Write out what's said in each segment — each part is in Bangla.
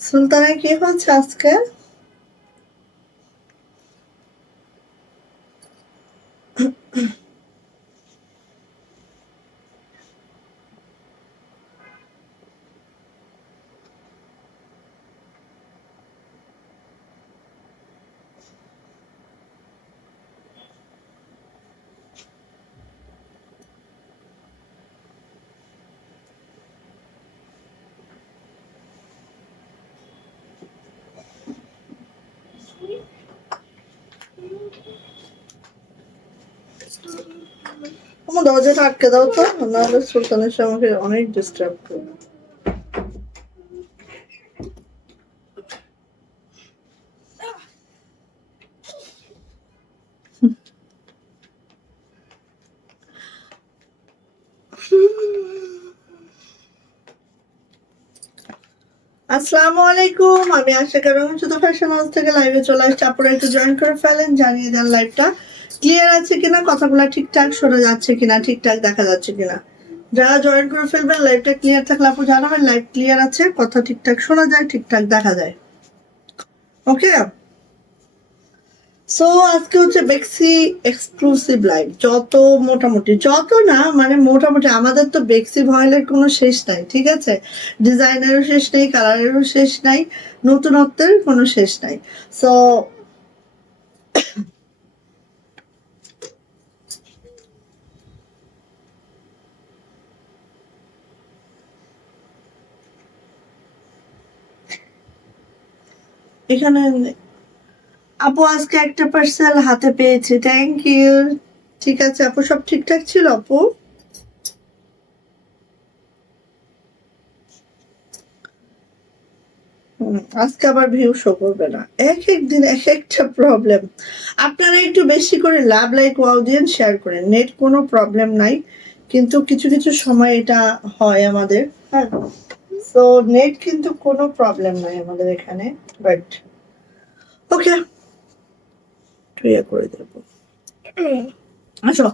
সুলতানের কি হচ্ছে আজকে? আমার দরজাটা আটকে দাও তো, নাহলে সুলতানের সাথে আমাকে অনেক ডিস্টার্ব করবে। আসসালামু আলাইকুম, আমি আশিকা রহমান শুধু ফ্যাশন হাউস থেকে লাইভে চলে আসছি। আপনারা একটু জয়েন করে ফেলেন, জানিয়ে দেন লাইভটা ক্লিয়ার আছে কিনা, কথাগুলো ঠিকঠাক শোনা যাচ্ছে কিনা, ঠিকঠাক দেখা যাচ্ছে কিনা। যারা জয়েন করে ফেলবেন, লাইভটা ক্লিয়ার থাকলে আপু জানাবেন লাইভ ক্লিয়ার আছে, কথা ঠিকঠাক শোনা যায়, ঠিকঠাক দেখা যায়। ওকে, সো আজকে হচ্ছে বেক্সি এক্সক্লুসিভ লাইভ। যত না মানে মোটামুটি আমাদের তো বেক্সি ভয়েলের কোনো শেষ নাই, ঠিক আছে? ডিজাইনেরও শেষ নেই, কালারেরও শেষ নাই, নতুনত্বের কোনো শেষ নাই। সো এখানে আপু আজকে একটা পার্সেল হাতে পেয়েছি, থ্যাংক ইউ। ঠিক আছে আপু, সব ঠিকঠাক ছিল আপু? আজকে আবার ভিউ শো করবে না, এক এক দিন এক একটা প্রবলেম। আপনারা একটু বেশি করে লাভ লাইক ওয়াও দিয়ে শেয়ার করেন। নেট কোনো প্রবলেম নাই, কিন্তু কিছু কিছু সময় এটা হয় আমাদের। হ্যাঁ, তো নেট কিন্তু কোনো প্রবলেম নাই আমাদের এখানে, বাট ওকে ইয়ে করে দেবো। আচ্ছা,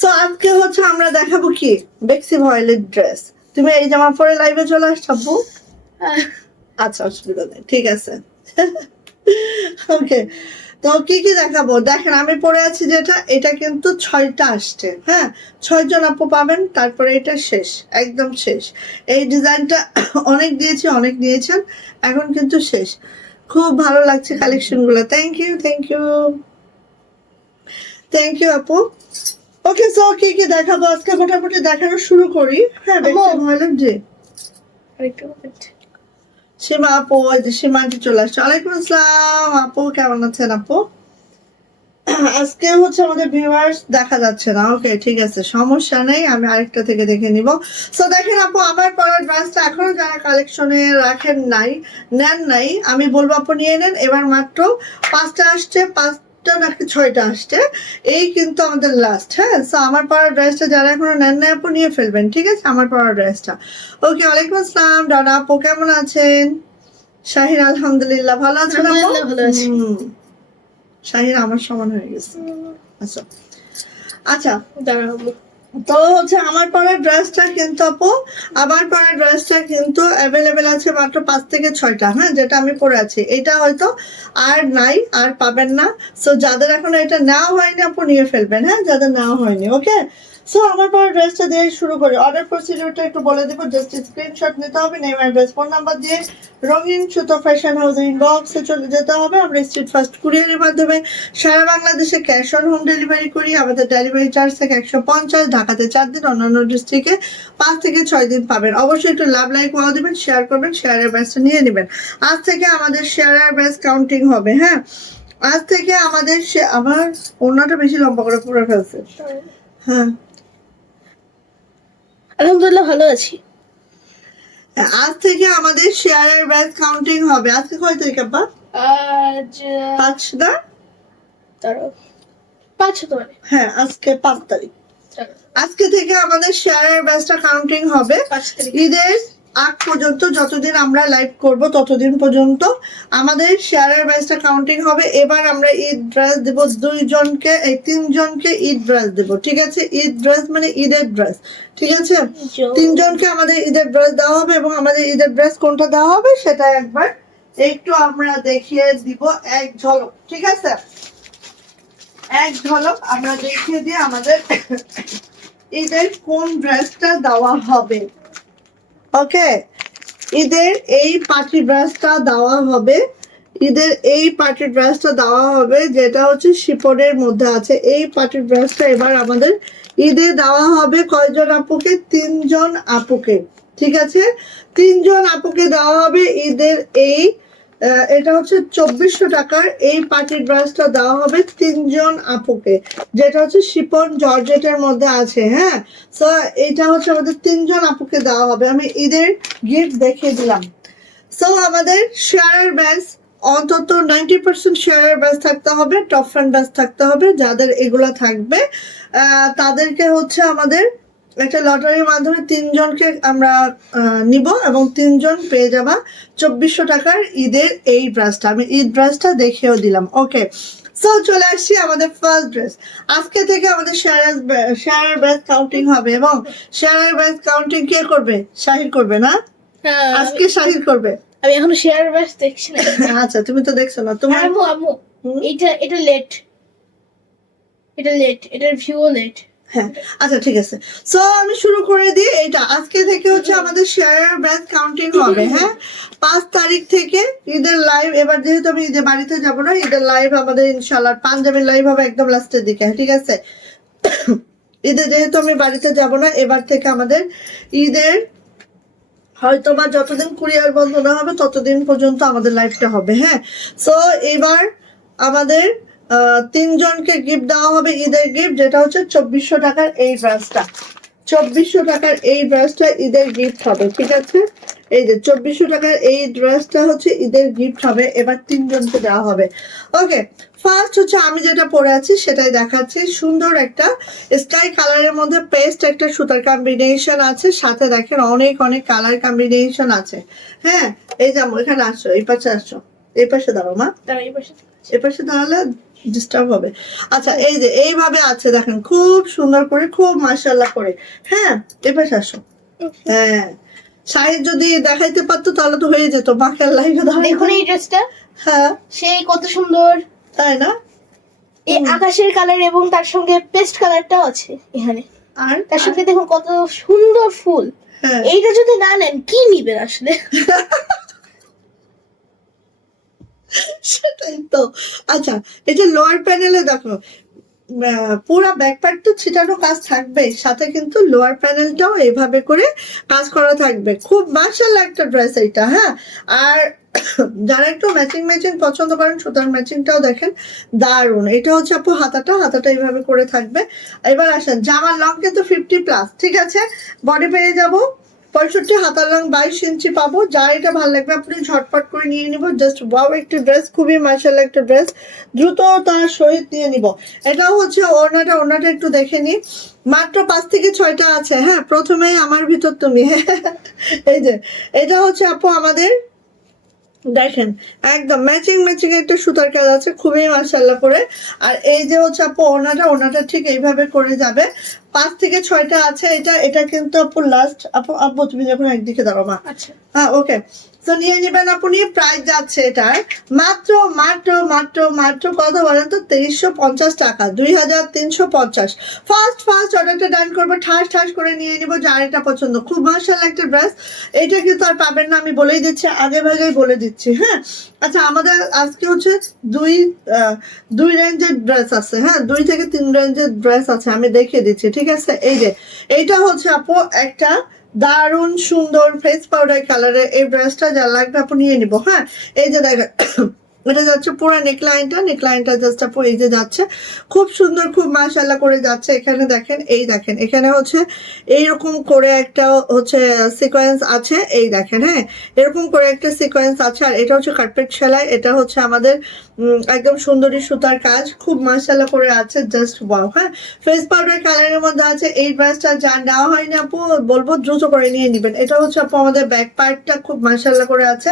সো আজকে হচ্ছে আমরা দেখাবো কি বেক্সি ভয়েলের ড্রেস। তুমি এই জামা পরে লাইভে চলে আসছো? আচ্ছা, অসুবিধা নেই, ঠিক আছে। ওকে, তো কি কি দেখাবো দেখেন। আমি পরে আছি যেটা, এটা কিন্তু 6টা আসছে। হ্যাঁ, 6জন আপু পাবেন, তারপরে এটা শেষ, একদম শেষ। এই ডিজাইনটা অনেক দিয়েছি, অনেক দিয়েছেন, এখন কিন্তু শেষ। খুব ভালো লাগছে কালেকশন গুলো, thank you, thank you, thank you আপু। ওকে, সো কি কি দেখাবো আজকে মোটামুটি দেখানো শুরু করি। হ্যাঁ, বেক্সি ভয়েলের যে সীমা আপু, ওই যে সীমা আন্টি চলে আসছে। ওয়ালাইকুম আসসালাম আপু, কেমন আছেন আপু? আজকে হচ্ছে আমাদের ভিউয়ার্স দেখা যাচ্ছে না, ওকে ঠিক আছে, সমস্যা নেই, আমি আরেকটা থেকে দেখে নিব। সো দেখেন আপু, আমার পরার ড্রেসটা এখনো যারা কালেকশনে রাখেন নাই, নেন নাই, আমি বলবো আপু নিয়ে নেন। এবার মাত্র 5টা আসছে, 5টা নাকি 6টা আসছে, এই কিন্তু আমাদের লাস্ট। হ্যাঁ, সো আমার পরার ড্রেসটা যারা এখনো নেন নাই আপু নিয়ে ফেলবেন, ঠিক আছে? আমার পরার ড্রেসটা। ওকে, ওয়ালাইকুম আসসালাম ডানা আপু, কেমন আছেন? শাহিন আলহামদুলিল্লাহ, ভালো আছেন আপু? ভালো আছি। শাহিন আমার সমান হয়ে গেছে। আচ্ছা আচ্ছা, দাঁড়াবো। তো হচ্ছে আমার পরা ড্রেসটা কিন্তু আপু, আমার পরা ড্রেসটা কিন্তু অ্যাভেলেবেল আছে মাত্র 5 থেকে 6টা। হ্যাঁ, যেটা আমি পরে আছি এটা হয়তো আর নাই, আর পাবেন না। সো যাদের এখন এটা নেওয়া হয়নি আপু নিয়ে ফেলবেন, হ্যাঁ, যাদের নেওয়া হয়নি। ওকে, সো আমার পরা ড্রেসটা দিয়ে শুরু করি। অর্ডার প্রসিডিউরটা একটু বলে দিব, জাস্ট স্ক্রিনশট নিতে হবে, নেম অ্যাড্রেস ফোন নাম্বার দিয়ে রঙিন সুতো ফ্যাশন হাউসের ইনবক্সে চলে যেতে হবে। আমরা স্ট্রিট ফাস্ট কুরিয়ারের মাধ্যমে সারা বাংলাদেশে ক্যাশ অন হোম ডেলিভারি করি। আমাদের ডেলিভারি চার্জ থেকে 150, ঢাকাতে 4 দিন, অন্যান্য ডিস্ট্রিক্টে 5 থেকে 6 দিন পাবেন। অবশ্যই একটু লাভ লাইক ওয়াও দিবেন, শেয়ার করবেন, শেয়ারের ব্যাচটা নিয়ে নেবেন। আজ থেকে আমাদের শেয়ারের ব্যাচ কাউন্টিং হবে। হ্যাঁ, আজ থেকে আমাদের আমার অন্যটা বেশি লম্বা করে পুরো ফেলছে। হ্যাঁ, আলহামদুলিল্লাহ ভালো আছি। আজ থেকে আমাদের শেয়ারের ব্যাচ কাউন্টিং হবে। আজকে কয় তারিখ আপা? আজ 5 না? দাঁড়াও, 5 হতে পারে। হ্যাঁ, আজকে 5 তারিখ। আজকে থেকে আমাদের শেয়ারের ব্যাচটা কাউন্টিং হবে। 5 তারিখ। ঈদের আগ পর্যন্ত, যতদিন আমরা লাইভ করব ততদিন পর্যন্ত আমাদের শেয়ারের ব্যাচটা কাউন্টিং হবে। এবার আমরা ঈদ ড্রেস দেব দুইজনকে, এই তিনজনকে ঈদ ড্রেস দেব, ঠিক আছে? ঈদ ড্রেস মানে ঈদের ড্রেস, ঠিক আছে? তিনজনকে আমাদের ঈদের ড্রেস দেওয়া হবে এবং আমাদের ঈদের ড্রেস কোনটা দেওয়া হবে সেটা একবার একটু আমরা দেখিয়ে দিব এক ঝলক, ঠিক আছে? এক ঝলক আমরা দেখিয়ে দিয়ে আমাদের ঈদের কোন ড্রেসটা দেওয়া হবে। ওকে, ঈদের এই পার্টি ড্রেসটা দেওয়া হবে, ঈদের এই পার্টি ড্রেসটা দেওয়া হবে যেটা হচ্ছে শিপনের মধ্যে আছে। এই পার্টি ড্রেসটা এবার আমাদের ঈদে দেওয়া হবে কয়জন আপুকে? তিনজন আপুকে, ঠিক আছে? তিনজন আপুকে দেওয়া হবে ঈদের এই এটা হচ্ছে 2400 টাকার এই পার্টি ড্রেসটা দেওয়া হবে তিনজন আপুকে, যেটা হচ্ছে শিপন জর্জেটের মধ্যে আছে। হ্যাঁ, সো এটা হচ্ছে আমাদের তিনজন আপুকে দেওয়া হবে। আমি ঈদের গিফট দেখিয়ে দিলাম। সো আমাদের শেয়ারের ব্যাচ অন্তত 90% শেয়ারের ব্যাচ থাকতে হবে, টপ ফ্রেন্ড ব্যাচ থাকতে হবে। যাদের এগুলো থাকবে তাদেরকে হচ্ছে আমাদের একটা লটারির মাধ্যমে তিনজনকে আমরা নিব এবং তিনজন পেয়ে যাবা 2400 টাকার ঈদের এই ড্রেসটা। আমি ঈদ ড্রেসটা দেখিয়েও দিলাম। ওকে, সো চলে আসছি আমাদের ফার্স্ট ড্রেস। আজকে থেকে আমাদের শেয়ারের ব্যাচ কাউন্টিং হবে এবং শেয়ারের ব্যাচ কাউন্টিং কে করবে? শাহির করবে না? আজকে শাহির করবে। আমি এখনো শেয়ার ব্যাচ দেখছি না। আচ্ছা, তুমি তো দেখছো না। তোমার আম্মু আম্মু এটা লেট, এটার ভিউ লেট। হ্যাঁ, আচ্ছা ঠিক আছে। সো আমি শুরু করে দিই। এটা আজকে থেকে হচ্ছে আমাদের শেয়ারের ব্যাচ কাউন্টিং হবে। হ্যাঁ, 5 তারিখ থেকে ঈদের লাইভ। এবার যেহেতু আমি ঈদের বাড়িতে যাব না, ঈদের লাইভ আমাদের ইনশাআল্লাহ পাঞ্জাবের লাইভ হবে একদম লাস্টের দিকে, ঠিক আছে? ঈদে যেহেতু আমি বাড়িতে যাব না, এবার থেকে আমাদের ঈদের হয়তো বা যতদিন কুরিয়ার বন্ধ না হবে ততদিন পর্যন্ত আমাদের লাইভটা হবে। হ্যাঁ, সো এবার আমাদের তিনজনকে গিফট দেওয়া হবে ঈদের গিফট, যেটা হচ্ছে 2400 টাকার এই ড্রেসটা। 2400 টাকার এই ড্রেসটা ঈদের গিফট হবে, ঠিক আছে? এই যে 2400 টাকার এই ড্রেসটা হচ্ছে ঈদের গিফট হবে। এবার তিনজনকে দেওয়া হবে। ওকে, ফার্স্ট হচ্ছে আমি যেটা পরে আছি সেটাই দেখাচ্ছি। সুন্দর একটা স্কাই কালারের মধ্যে পেস্ট একটা সুতার কম্বিনেশন আছে, সাথে দেখেন অনেক অনেক কালার কম্বিনেশন আছে। হ্যাঁ, এই যে এখানে আসছো, এই পাশে আসছো, এই পাশে দাঁড়াও মা, এই পাশে দাঁড়ালে ডিস্টার্ব হবে। আচ্ছা, এই যে এইভাবে আছে দেখেন, খুব সুন্দর করে, খুব মাশাআল্লাহ করে। হ্যাঁ, এই পাশে আসো। হ্যাঁ, শাহিদ যদি দেখাইতে পারতো তাহলে তো হয়ে যেত। মাকে লাইভে দেখুন এই ড্রেসটা, হ্যাঁ সেই কত সুন্দর, তাই না? এই আকাশের কালার এবং তার সঙ্গে পেস্ট কালারটাও আছে এখানে, আর তার সঙ্গে দেখুন কত সুন্দর ফুল। হ্যাঁ, এইটা যদি না নেন কি নিবেন আসলে? সেটাই তো। আচ্ছা, এই যে লোয়ার প্যানেলে দেখো পুরা ব্যাকপ্যাক তো ছিটানো কাজ থাকবে, সাথে কিন্তু লোয়ার প্যানেলটাও এইভাবে করে কাজ করা থাকবে। খুব মাশাআল্লাহ একটা ড্রেস এইটা। হ্যাঁ, আর যারা একটু ম্যাচিং ম্যাচিং পছন্দ করেন, সুতার ম্যাচিংটাও দেখেন দারুণ। এটা হচ্ছে আপু হাতাটা এইভাবে করে থাকবে। এবার আসেন, জামার লং কিন্তু 50+, ঠিক আছে? বডি পেয়ে যাবো 65, হাতার লং 22 ইঞ্চি পাবো। যার এটা ভালো লাগবে আপনি ঝটপট করে নিয়ে নিব। জাস্ট ওয়াও একটা ড্রেস, খুবই মাশাআল্লাহ একটা ড্রেস, দ্রুত তার সহিত নিয়ে নিব। এটাও হচ্ছে ওড়নাটা একটু দেখে নি, মাত্র 5 থেকে 6টা আছে। হ্যাঁ, প্রথমেই আমার ভিতর তুমি। এই যে এটা হচ্ছে আপু আমাদের দেখেন একদম ম্যাচিং একটা সুতার কাজ আছে, খুবই মাশাআল্লাহ করে। আর এই যে হচ্ছে আপু ওড়নাটা ঠিক এইভাবে করে যাবে। 5 থেকে 6টা আছে। এটা কিন্তু আপু লাস্ট। আপু তুমি যখন একদিকে দাঁড়াও মা। আচ্ছা, হ্যাঁ, ওকে, তো নিয়ে নেবেন আপনি। প্রাইস যাচ্ছে এটার মাত্র মাত্র মাত্র মাত্র কত বলেন তো? 2350 টাকা, 2350। ফার্স্ট অর্ডারটা ডান করবো, ঠাস করে নিয়ে নিবো যার এটা পছন্দ। খুব মাশাআল্লাহ একটা ড্রেস। এটা কিন্তু আর পাবেন না, আমি বলেই দিচ্ছি, আগে ভাগেই বলে দিচ্ছি। হ্যাঁ, আচ্ছা, আমাদের আজকে হচ্ছে দুই রেঞ্জের ড্রেস আছে। হ্যাঁ, 2 থেকে 3 রেঞ্জের ড্রেস আছে, আমি দেখিয়ে দিচ্ছি, ঠিক আছে? এই যে এইটা হচ্ছে আপু একটা দারুণ সুন্দর ফেস পাউডার কালারের এই ড্রেসটা, যা লাগবে আপু নিয়ে নিবো। হ্যাঁ, এই যে দেখেন এটা যাচ্ছে পুরো নেকলাইনটা জাস্ট আপু এই যে যাচ্ছে, খুব সুন্দর, খুব মাশাআল্লাহ করে যাচ্ছে। এখানে দেখেন, এই দেখেন এখানে হচ্ছে এইরকম করে একটা হচ্ছে সিকোয়েন্স আছে, এই দেখেন, হ্যাঁ এরকম করে একটা সিকোয়েন্স আছে। আর এটা হচ্ছে কার্পেট সেলাই, এটা হচ্ছে আমাদের একদম সুন্দরী সুতার কাজ, খুব মাশাআল্লাহ করে আছে, জাস্ট ওয়াও। হ্যাঁ, ফেস পাউডার কালারের মধ্যে আছে। এই ড্রেসটা যা নেওয়া হয়নি আপু বলবো দ্রুত করে নিয়ে নেবেন। এটা হচ্ছে আপু আমাদের ব্যাক পার্টটা খুব মাশাআল্লাহ করে আছে।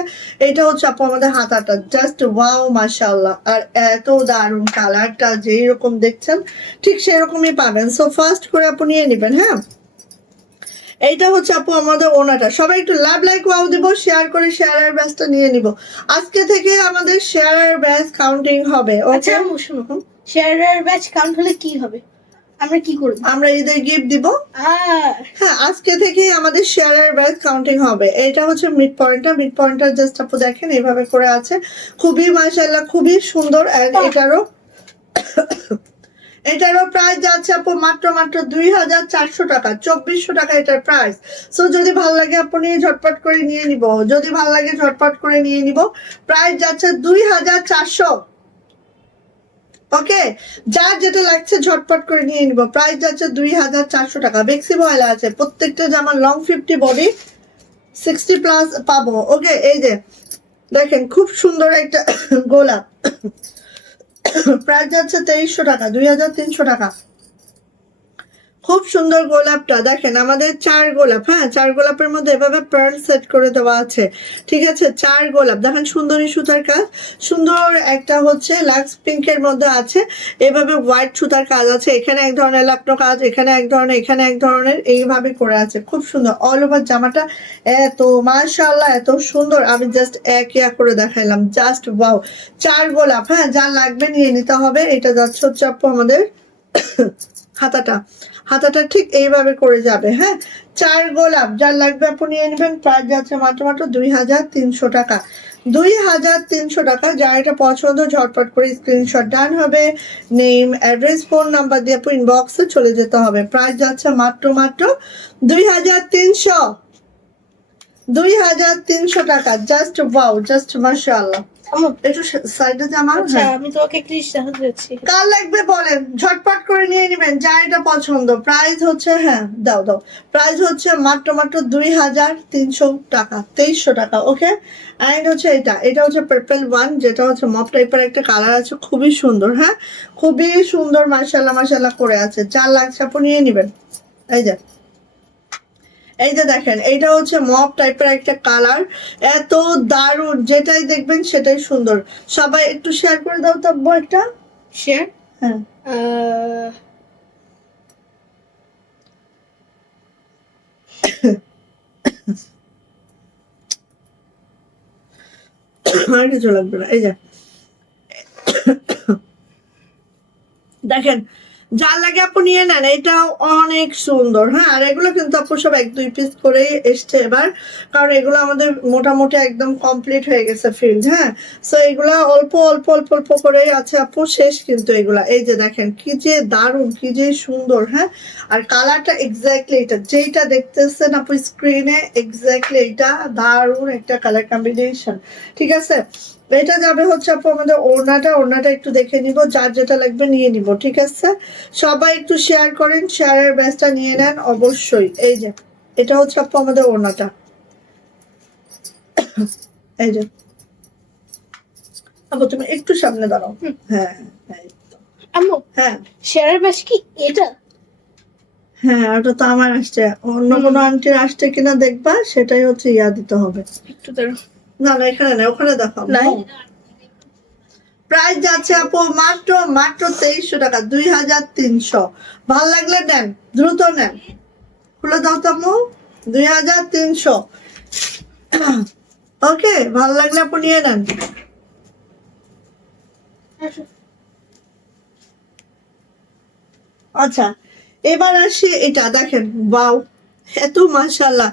এটা হচ্ছে আপু আমাদের হাতাটা, জাস্ট ওয়াও মাশাআল্লাহ। আর এত দারুণ কালারটা, যেই রকম দেখছেন ঠিক সেরকমই পাবেন। সো ফার্স্ট করে আপু নিয়ে নেবেন। হ্যাঁ, এইটা হচ্ছে আপু আমাদের ওনাটা। সবাই একটু লাভ লাইক ওয়াও দিব, শেয়ার করে শেয়ারের ব্যাচটা নিয়ে নিব। আজকে থেকে আমাদের শেয়ারের ব্যাচ কাউন্টিং হবে। আচ্ছা আম্মু শুনো, শেয়ারের ব্যাচ কাউন্ট হলে কি হবে, আমরা কি করব? আমরা ঈদের গিফট দিব। হ্যাঁ, আজকে থেকেই আমাদের শেয়ারের ব্যাচ কাউন্টিং হবে। এটা হচ্ছে মিড পয়েন্টটা জাস্ট আপু দেখেন এইভাবে করে আছে, খুবই মাশাআল্লাহ, খুবই সুন্দর। আর এটারও প্রাইস যাচ্ছে আপু মাত্র 2400 টাকা, 2400 টাকা এটার প্রাইস। সো যদি ভালো লাগে আপনি ঝটপট করে নিয়ে নিব, যদি ভালো লাগে ঝটপট করে নিয়ে নিব। প্রাইস যাচ্ছে 2400। ওকে, যার যেটা লাগছে ঝটপট করে নিয়ে নিব। প্রাইস যাচ্ছে 2400 টাকা। বেক্সি ময়লা আছে প্রত্যেকটা জামা, লং 50 বডি 60 প্লাস পাবো। ওকে, এই যে দেখেন খুব সুন্দর একটা গোলাপ, প্রাইস যাচ্ছে 2300 টাকা, 2300 টাকা। খুব সুন্দর গোলাপটা দেখেন, আমাদের 4 গোলাপ। হ্যাঁ, 4 গোলাপের মধ্যে এভাবে পার্ল সেট করে দেওয়া আছে। ঠিক আছে, 4 গোলাপ দেখেন, সুন্দরী সুতার কাজ, সুন্দর একটা হচ্ছে লাক্স পিঙ্কের মধ্যে আছে, এভাবে হোয়াইট সুতার কাজ আছে। এখানে এক ধরনের লাকনো কাজ, এখানে এক ধরনের, এখানে এক ধরনের, এইভাবে করে আছে। খুব সুন্দর অল ওভার জামাটা, এত মাশাআল্লাহ, এত সুন্দর। আমি জাস্ট এক ইয়া করে দেখাইলাম, জাস্ট ওয়াও। 4 গোলাপ। হ্যাঁ, যা লাগবে নিয়ে নিতে হবে। এটা যাচ্ছে হচ্ছে আপু আমাদের হাতাটা ঠিক এইভাবে করে যাবে। হ্যাঁ, 4 গোলাপ, যার লাগবে আপনি নিয়ে নেবেন। প্রাইস যাচ্ছে মাত্র 2300 টাকা, 2300 টাকা। যার এটা পছন্দ ঝটপট করে স্ক্রিনশট ডান হবে, নেম অ্যাড্রেস ফোন নাম্বার দিয়ে আপনি ইনবক্সে চলে যেতে হবে। প্রাইস যাচ্ছে মাত্র 2300, 2300 টাকা। জাস্ট ওয়াও, জাস্ট মাশাআল্লাহ। একটু সাইডে জামা। আচ্ছা আমি তোমাকে একটা জিনিস দেখাতে যাচ্ছি। কার লাগবে বলেন, ঝটপট করে নিয়ে নেবেন যার এটা পছন্দ। প্রাইস হচ্ছে, হ্যাঁ দাও, প্রাইস হচ্ছে মাত্র 2300 টাকা, 2300 টাকা। ওকে, অ্যান্ড হচ্ছে এটা হচ্ছে পার্পল ওয়ান, যেটা হচ্ছে মপ টাইপের একটা কালার আছে, খুবই সুন্দর। হ্যাঁ, খুবই সুন্দর, মাশাআল্লাহ করে আছে। যার লাগছে আপনি নিয়ে নেবেন। এই যে দেখেন, এইটা হচ্ছে মপ টাইপের একটা কালার, এত দারুণ, যেটাই দেখবেন সেটাই সুন্দর। সবাই একটু শেয়ার করে দাও তো একটা শেয়ার। হ্যাঁ, আর কিছু লাগবে না। এই যে দেখেন, যার লাগে আপু নিয়ে নেন, এটাও অনেক সুন্দর। হ্যাঁ, আর এগুলো কিন্তু আপু সব 1-2 পিস করেই এসছে এবার, কারণ এগুলো আমাদের মোটামুটি একদম কমপ্লিট হয়ে গেছে ফিল্ড। হ্যাঁ, সো এগুলা অল্প অল্প অল্প অল্প করেই আছে আপু, শেষ কিন্তু এগুলা। এই যে দেখেন কি যে দারুণ, কি যে সুন্দর। হ্যাঁ, আর কালারটা এক্স্যাক্টলি এটা যেটা দেখতেছেন আপু স্ক্রিনে, এক্স্যাক্টলি এটা দারুণ একটা কালার কম্বিনেশন। ঠিক আছে, এটা যাবে হচ্ছে আপু আমাদের ওড়নাটা একটু দেখে নিব, যার যেটা লাগবে নিয়ে নিব। ঠিক আছে, সবাই একটু শেয়ার করেন, শেয়ারের ব্যাচটা নিয়ে নেন অবশ্যই। এই যে এটা হচ্ছে আপু আমাদের ওড়নাটা, এই যে আপু তুমি একটু সামনে দাঁড়াও। হ্যাঁ আম্মু, হ্যাঁ শেয়ারের ব্যাচ কি এটা? হ্যাঁ, ওটা তো আমার আসছে, অন্য কোনো আন্টির আসছে কিনা দেখবা, সেটাই হচ্ছে ইয়া দিতে হবে। একটু দাঁড়াও। না না, এখানে না, ওখানে দেখো। নাই। প্রাইস যাচ্ছে আপু মাত্র 2300 টাকা, 2300। ভাল লাগলে নেন, দ্রুত নেন, খুলে দাও তো আম্মু। 2300। ওকে, ভাল লাগলে আপু নিয়ে নেন। আচ্ছা, এবার আসি এটা দেখেন, বাউ, এত মাশাআল্লাহ।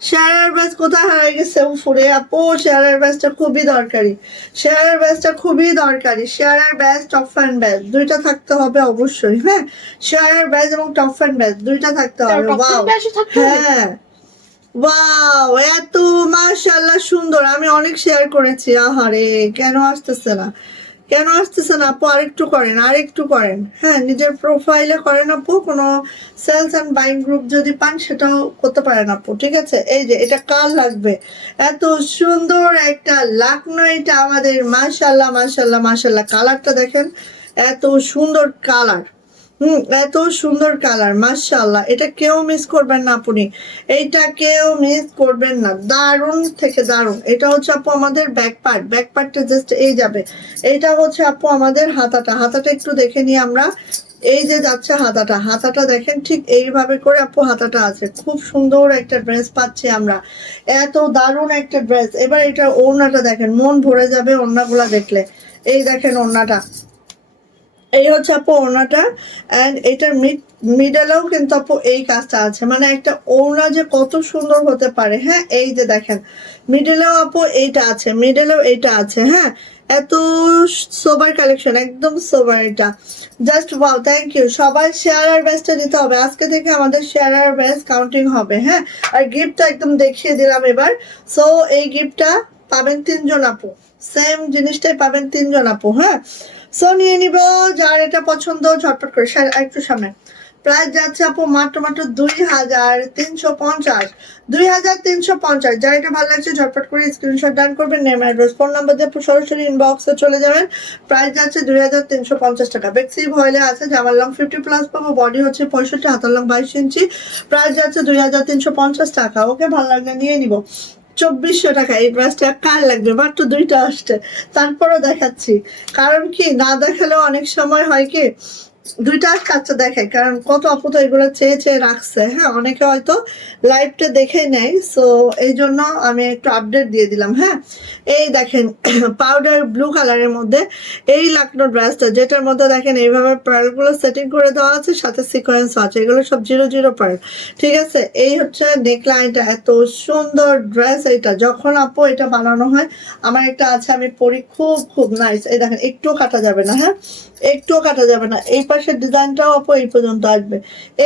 শেয়ারের ব্যাচ কোথায় হারিয়ে গেছে ফুরে আপু? শেয়ারের ব্যাচটা খুবই দরকারি, শেয়ারের ব্যাচটা খুবই দরকারি। শেয়ারের ব্যাচ, টপ ফ্যান ব্যাচ দুইটা থাকতে হবে অবশ্যই। হ্যাঁ, শেয়ারের ব্যাচ এবং টপ ফ্যান ব্যাচ দুইটা থাকতে হবে। ওয়াও, হ্যাঁ ওয়াও, এত মাশাআল্লাহ সুন্দর। আমি অনেক শেয়ার করেছি। আহারে, কেন আসতেছে না, কেন আসতেছে না আপু? আরেকটু করেন, আরেকটু করেন। হ্যাঁ, নিজের প্রোফাইলে করেন আপু। কোনো সেলস অ্যান্ড বাইং গ্রুপ যদি পান সেটাও করতে পারেন আপু, ঠিক আছে? এই যে এটা কার লাগবে, এত সুন্দর একটা লাকনো, এটা আমাদের মাশাআল্লাহ মাশাআল্লাহ মাশাআল্লাহ। কালারটা দেখেন, এত সুন্দর কালার। এত সুন্দর কালার, মাশাআল্লাহ। এটা কেউ মিস করবেন না আপনি, এইটা কেউ মিস করবেন না। দারুণ থেকে দারুণ। এটা হচ্ছে আপু আমাদের ব্যাক পার্ট, ব্যাক পার্টটা জাস্ট এই যাবে। এটা হচ্ছে আপু আমাদের হাতাটা, হাতাটা একটু দেখে নিই আমরা। এই যে যাচ্ছে হাতাটা, হাতাটা দেখেন ঠিক এইভাবে করে আপু হাতাটা আছে। খুব সুন্দর একটা ড্রেস পাচ্ছি আমরা, এত দারুণ একটা ড্রেস। এবার এটা ওড়নাটা দেখেন, মন ভরে যাবে ওড়নাগুলা দেখলে। এই দেখেন ওড়নাটা, এই হচ্ছে আপু ওড়নাটা। অ্যান্ড এটার মিডলেও কিন্তু আপু এই কাজটা আছে, মানে একটা ওড়না যে কত সুন্দর হতে পারে। হ্যাঁ, এই যে দেখেন মিডলেও আপু এইটা আছে, মিডলেও এইটা আছে। হ্যাঁ, এত সোবার কালেকশন, একদম সোবার। এটা জাস্ট ওয়াও, থ্যাংক ইউ। সবাই শেয়ার আর বেস্টটা দিতে হবে আজকে থেকে, আমাদের শেয়ার আর বেস্ট কাউন্টিং হবে। হ্যাঁ, আর গিফটটা একদম দেখিয়ে দিলাম এবার। সো এই গিফটটা পাবেন 3 জন আপু, সেম জিনিসটাই পাবেন 3 জন আপু। হ্যাঁ, সো নিয়ে নিব, যার এটা পছন্দ ঝটপট করে। একটু সামনে। প্রাইস যাচ্ছে আপু মাত্র মাত্র 2350, 2350। যার এটা ভালো লাগছে ঝটপট করে স্ক্রিনশট ডান করবেন, নেম অ্যাড্রেস ফোন নাম্বার দিয়ে আপু সরাসরি ইনবক্সে চলে যাবেন। প্রাইস যাচ্ছে 2350 টাকা। বেক্সি ভয়েলে আছে, জামার লং 50+ পাবো, বডি হচ্ছে 65, হাতার লং 22 ইঞ্চি। প্রাইস যাচ্ছে 2350 টাকা। ওকে, ভালো লাগলে নিয়ে নিব। 2400 টাকা। এই ড্রেসটা কার লাগবে? মাত্র 2টা আসছে, তারপরও দেখাচ্ছি। কারণ কি, না দেখালেও অনেক সময় হয় কি, 2টা কাজটা দেখায়, কারণ কত আপু তো এগুলো চেয়ে চেয়ে রাখছে। হ্যাঁ, অনেকে হয়তো লাইভটা দেখে নেয়, সো এই জন্য আমি একটু আপডেট দিয়ে দিলাম। হ্যাঁ, এই দেখেন পাউডার ব্লু কালারের মধ্যে এই লাকনো ড্রেসটা, যেটার মধ্যে দেখেন এইভাবে পার্লগুলো সেটিং করে দেওয়া আছে, সাথে সিকোয়েন্স আছে। এগুলো সব 00 পার্ল, ঠিক আছে? এই হচ্ছে নেকলাইনটা, এত সুন্দর ড্রেস। এটা যখন আপু এটা বানানো হয়, আমার একটা আছে আমি পরি, খুব খুব নাইস। এই দেখেন একটুও কাটা যাবে না। হ্যাঁ, একটুও কাটা যাবে না। এই পাশের ডিজাইনটাও আপু এই পর্যন্ত আসবে,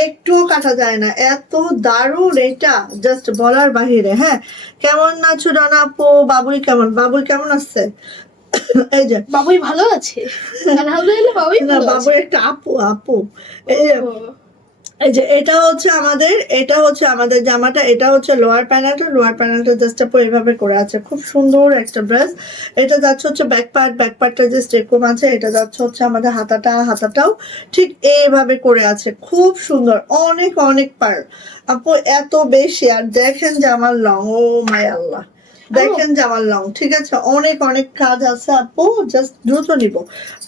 একটুও কাটা যায় না। এত দারুণ এটা, জাস্ট বলার বাহিরে। হ্যাঁ, কেমন আছো রানা আপু? বাবুই কেমন, বাবুই কেমন আছে? এই যে বাবুই ভালো আছে, আলহামদুলিল্লাহ বাবুই না, ভালো আছে। বাবুর একটা আপু, আপু এই যে, ও, এই যে এটা হচ্ছে আমাদের, এটা হচ্ছে আমাদের জামাটা। এটা হচ্ছে লোয়ার প্যানেলটা, লোয়ার প্যানেলটা জাস্ট আপু এইভাবে করে আছে। খুব সুন্দর একটা ড্রেস। এটা যাচ্ছে হচ্ছে ব্যাক পার্ট, ব্যাক পার্টটা যে এরকম আছে। এটা যাচ্ছে হচ্ছে আমাদের হাতাটা, হাতাটাও ঠিক এইভাবে করে আছে। খুব সুন্দর, অনেক অনেক পার আপু, এত বেশি। আর দেখেন জামার লং, ও মাই আল্লাহ, দেখেন জামার লং, ঠিক আছে? অনেক অনেক কাজ আছে আপু, জাস্ট দ্রুত নিব।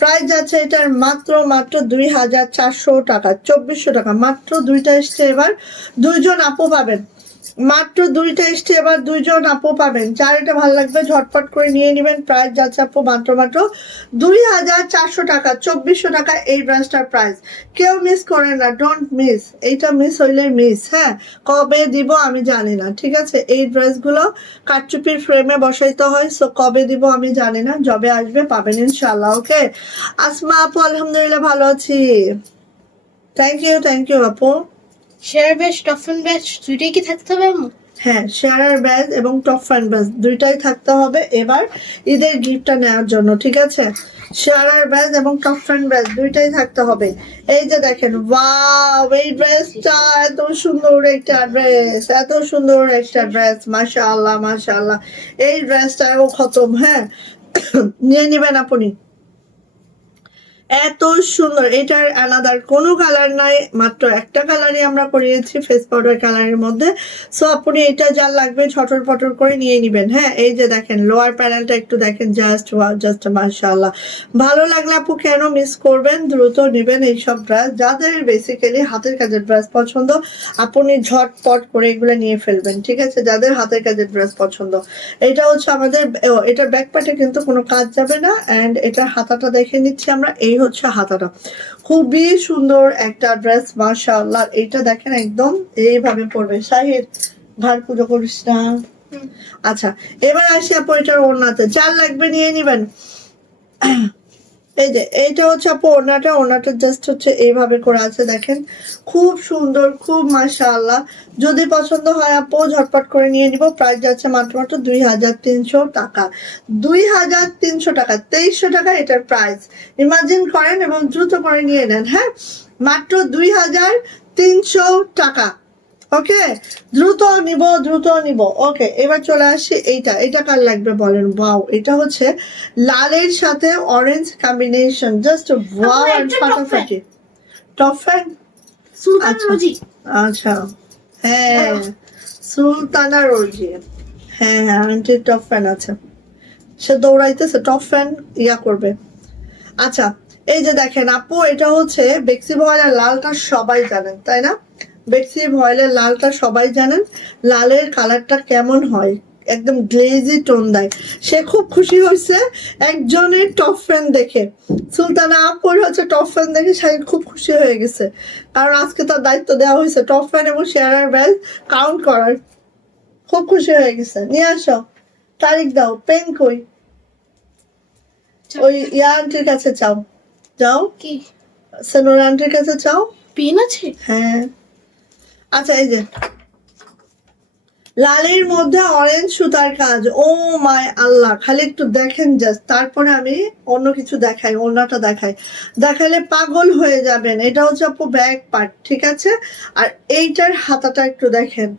প্রাইস যাচ্ছে এটার মাত্র মাত্র 2400 টাকা, 2400 টাকা। মাত্র 2টা এসছে এবার, 2জন আপু পাবেন। মাত্র 2টা এসছে এবার, 2জন আপু পাবেন। যার এটা ভালো লাগবে ঝটপট করে নিয়ে নেবেন। প্রাইস যাচ্ছে আপু মাত্র মাত্র 2400 টাকা, 2400 টাকা এই ব্রাশটার প্রাইস। কেউ মিস করে না, ডোন্ট মিস। এইটা মিস হইলে মিস। হ্যাঁ, কবে দিব আমি জানি না, ঠিক আছে? এই ড্রেসগুলো কারচুপির ফ্রেমে বসাইতে হয়, সো কবে দিব আমি জানি না, যবে আসবে পাবেন ইনশাল্লাহ। ওকে, আসমা আপু আলহামদুলিল্লাহ ভালো আছি, থ্যাংক ইউ আপু। শেয়ার বেশ, টপ অ্যান্ড বেশ দুইটাই কি থাকতে হবে আম্মু? হ্যাঁ, শেয়ার ব্যাগ এবং টপ ফ্যান ব্যাগ দুইটাই থাকতে হবে এবার ঈদের গিফটটা নেওয়ার জন্য, ঠিক আছে? শেয়ার ব্যাগ এবং টপ ফ্যান ব্যাগ দুইটাই থাকতে হবে। এই যে দেখেন, ওয়াও, এই ড্রেসটা এত সুন্দর একটা ড্রেস, এত সুন্দর একটা ড্রেস, মাশাআল্লাহ মাশাআল্লাহ। এই ড্রেসটাও খতম। হ্যাঁ, নিয়ে নিবেন আপনি। এত সুন্দর, এটার আলাদার কোনো কালার নাই, মাত্র একটা কালারই আমরা করিয়েছি, ফেস পাউডার কালারের মধ্যে। সো আপনি এটা যার লাগবে ছটর পটর করে নিয়ে নিবেন। হ্যাঁ, এই যে দেখেন লোয়ার প্যানেলটা একটু দেখেন, জাস্ট ওয়াও, জাস্ট মাশাআল্লাহ। ভালো লাগলে আপু কেন মিস করবেন, দ্রুত নেবেন এইসব ড্রেস। যাদের বেসিক্যালি হাতের কাজের ড্রেস পছন্দ, আপনি ঝটপট করে এগুলো নিয়ে ফেলবেন, ঠিক আছে? যাদের হাতের কাজের ড্রেস পছন্দ। এটা হচ্ছে আমাদের, এটার ব্যাক পার্টে কিন্তু কোনো কাজ যাবে না। অ্যান্ড এটার হাতাটা দেখে নিচ্ছি আমরা, এই হচ্ছে হাতাটা। খুবই সুন্দর একটা ড্রেস, মাশাআল্লাহ। এইটা দেখেন একদম এইভাবে পড়বে। শাহিদ, ঘাড় পুজো করিস না। আচ্ছা, এবার আসি আপু এটার ওড়নাতে। যার লাগবে নিয়ে নিবেন। এই যে এইটা হচ্ছে আপু ওড়নাটা, ওড়নাটা জাস্ট হচ্ছে এইভাবে করে আছে দেখেন, খুব সুন্দর, খুব মাশাআল্লাহ। যদি পছন্দ হয় আপু ঝটপট করে নিয়ে নিব। প্রাইস যাচ্ছে মাত্র মাত্র 2300 টাকা, 2300 টাকা, 2300 টাকা এটার প্রাইস। ইমাজিন করেন এবং দ্রুত করে নিয়ে নেন। হ্যাঁ, মাত্র 2300 টাকা। ওকে, দ্রুত নিব, দ্রুত নিব। ওকে, এবার চলে আসি এইটা, এটা কার লাগবে বলেন? ওয়াও, এটা হচ্ছে লালের সাথে অরেঞ্জ কম্বিনেশন, জাস্ট ওয়াও এটা এন্ড top fan। ফাটাফাটি। টপ ফ্যান, সুলতান আচ্ছা রোজি। আচ্ছা, হ্যাঁ সুলতানা রোজি, হ্যাঁ হ্যাঁ আন্টি টপ ফ্যান আছে, সে দৌড়াইতেছে টপ ফ্যান ইয়া করবে। আচ্ছা, এই যে দেখেন আপু, এটা হচ্ছে বেক্সি ভয়েলের লালটা সবাই জানেন তাই না? বেক্সি ভয়েলের লালটা সবাই জানেন, লালের কালারটা কেমন হয়, একদম গ্লেজি টোন দেয়। সে খুব খুশি হয়েছে একজনের টপ ফ্যান দেখে, সুলতানা আপুর হচ্ছে টপ ফ্যান দেখে সে খুব খুশি হয়ে গেছে, কারণ আজকে তার দায়িত্ব দেওয়া হয়েছে টপ ফ্যান এবং শেয়ারার ব্যাল কাউন্ট করার। খুব খুশি হয়ে গেছে। নিয়ে আসো, তারিখ দাও, পেন কই? ওই ইয়া আন্টির কাছে চাও, যাও কি সেনোর আন্টির কাছে চাও। পেন আছে? হ্যাঁ, আচ্ছা এই যে লালের মধ্যে অরেঞ্জ সুতার কাজ, ও মাই আল্লাহ, খালি একটু দেখেন জাস্ট, তারপরে আমি অন্য কিছু দেখাই, অন্যটা দেখাই, দেখালে পাগল হয়ে যাবেন। এটা হচ্ছে আপু ব্যাক পার্ট, ঠিক আছে? আর এইটার হাতাটা একটু দেখেন,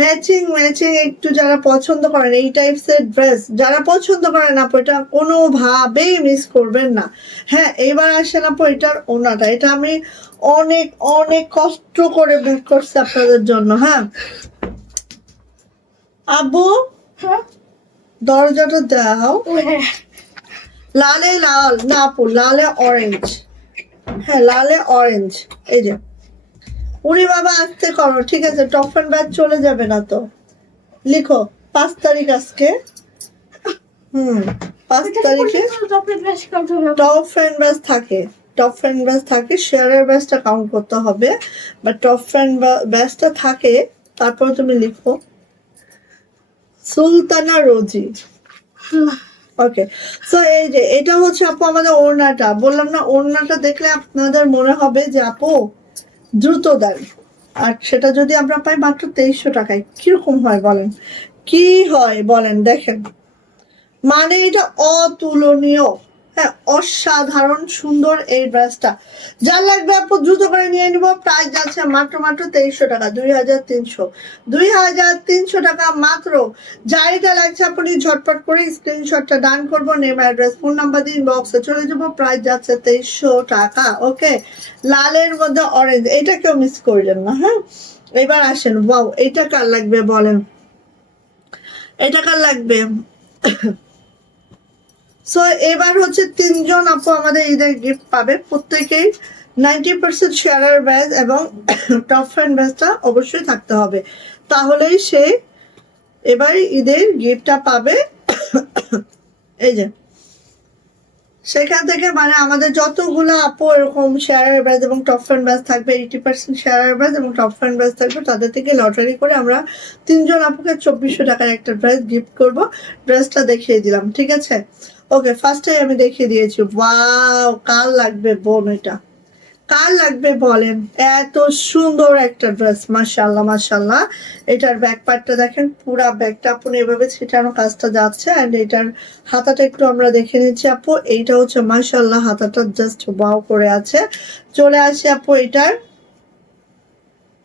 ম্যাচিং ম্যাচিং। একটু যারা পছন্দ করেন এই টাইপসের ড্রেস, যারা পছন্দ করেন আপু এটা কোনোভাবেই মিস করবেন না। হ্যাঁ, এবার আসেন আপু এটার ওনাটা, এটা আমি অনেক অনেক কষ্ট করে বের করছি আপনাদের জন্য। হ্যাঁ আব্বু, হ্যাঁ দরজাটা দাও। ও হ্যাঁ। লালে লাল না আপু, লালে অরেঞ্জ। হ্যাঁ, লালে অরেঞ্জ। এই যে, উনি বাবা আসতে করো, ঠিক আছে? টপ অ্যান্ড ব্যাগ চলে যাবে না তো? লিখো 5 তারিখ আজকে। 5 তারিখে টপ অ্যান্ড ব্যাগ থাকে, টপ অ্যান্ড ব্যাগ থাকে, শেয়ারের ব্যাগটা কাউন্ট করতে হবে, বা টপ অ্যান্ড ব্যাগটা থাকে। তারপর তুমি লিখো সুলতানা রোজি। ওকে, সো এই যে এটা হচ্ছে আপু আমাদের ওড়নাটা, বললাম না ওড়নাটা দেখলে আপনাদের মনে হবে যে আপু দ্রুত দেন। আর সেটা যদি আমরা পাই মাত্র 2300 টাকায়, কিরকম হয় বলেন? কি হয় বলেন? দেখেন, মানে এটা অতুলনীয়। হ্যাঁ, অসাধারণ সুন্দর এই ড্রেসটা। যার লাগবে আপু দ্রুত করে নিয়ে নিব। প্রাইস যাচ্ছে মাত্র মাত্র 2300 টাকা, 2300 টাকা মাত্র। যার এটা লাগছে আপনি ঝটপট করে স্ক্রিনশটটা ডান করবো, নেম অ্যাড্রেস ফোন নাম্বার দিয়ে ইনবক্সে চলে যাবো। প্রাইস যাচ্ছে 2300 টাকা। ওকে, লালের মধ্যে অরেঞ্জ, এটা কেউ মিস করলেন না। হ্যাঁ, এবার আসেন, ওয়াও, এটা কার লাগবে বলেন? এটা কার লাগবে? সো এবার হচ্ছে 3জন আপু আমাদের ঈদের গিফট পাবে, প্রত্যেকেই 90% শেয়ারের ব্যাজ এবং টপ ফ্যান ব্যাজটা অবশ্যই থাকতে হবে, তাহলেই সে এবার ঈদের গিফটটা পাবে। এই যে সেখান থেকে মানে আমাদের যতগুলো আপু এরকম শেয়ারের ব্যাজ এবং টপ ফ্যান ব্যাজ থাকবে, 80% শেয়ারের ব্যাজ এবং টপ ফ্যান ব্যাজ থাকবে, তাদের থেকে লটারি করে আমরা 3জন আপুকে 2400 টাকার একটা ড্রেস গিফট করব। ড্রেসটা দেখিয়ে দিলাম, ঠিক আছে? ওকে, ফার্স্টে আমি দেখিয়ে দিয়েছি। ওয়াও, কার লাগবে বোন এটা? কার লাগবে বলেন? এত সুন্দর একটা ড্রেস, মাশাআল্লাহ মাশাআল্লাহ। এটার ব্যাক পার্টটা দেখেন, পুরা ব্যাগটা আপনি এভাবে ছিটানো কাজটা যাচ্ছে। এন্ড এটার হাতাটা একটু আমরা দেখে নিচ্ছি আপু, এইটা হচ্ছে মাশাআল্লাহ, হাতাটা জাস্ট ওয়াও করে আছে। চলে আসি আপু এটার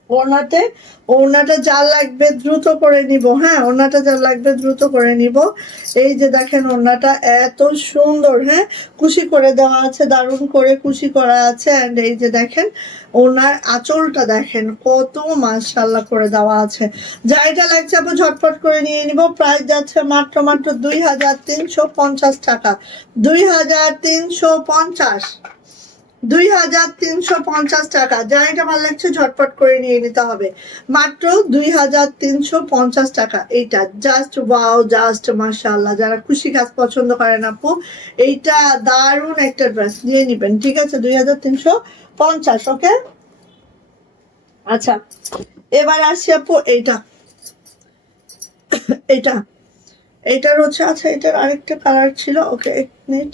ওড়নাতে, ওড়নাটা যা লাগবে দ্রুত করে নিব। হ্যাঁ, ওড়নাটা যা লাগবে দ্রুত করে নিব। এই যে দেখেন ওড়নাটা এত সুন্দর, হ্যাঁ কুশি করে দেওয়া আছে, দারুণ করে কুশি করা আছে। এন্ড এই যে দেখেন ওড়নার আঁচলটা দেখেন কত মাশাআল্লাহ করে দেওয়া আছে। যা এটা লাগছে আপু ঝটপট করে নিয়ে নিব। প্রাইস যাচ্ছে মাত্র মাত্র 2350 টাকা, 2350, 2350 টাকা। যা এটা ভালো লাগছে ঝটপট করে নিয়ে নিতে হবে, মাত্র 2350 টাকা। এইটা জাস্ট ওয়াও, জাস্ট মাশাআল্লাহ। যারা খুশি কাজ পছন্দ করেন আপু, এইটা দারুণ একটা ড্রেস নিয়ে নিবেন, ঠিক আছে? 2350। ওকে, আচ্ছা এবার আসি আপু এইটা, এইটা, এইটার হচ্ছে, আচ্ছা এটার আরেকটা কালার ছিল। ওকে, এক মিনিট,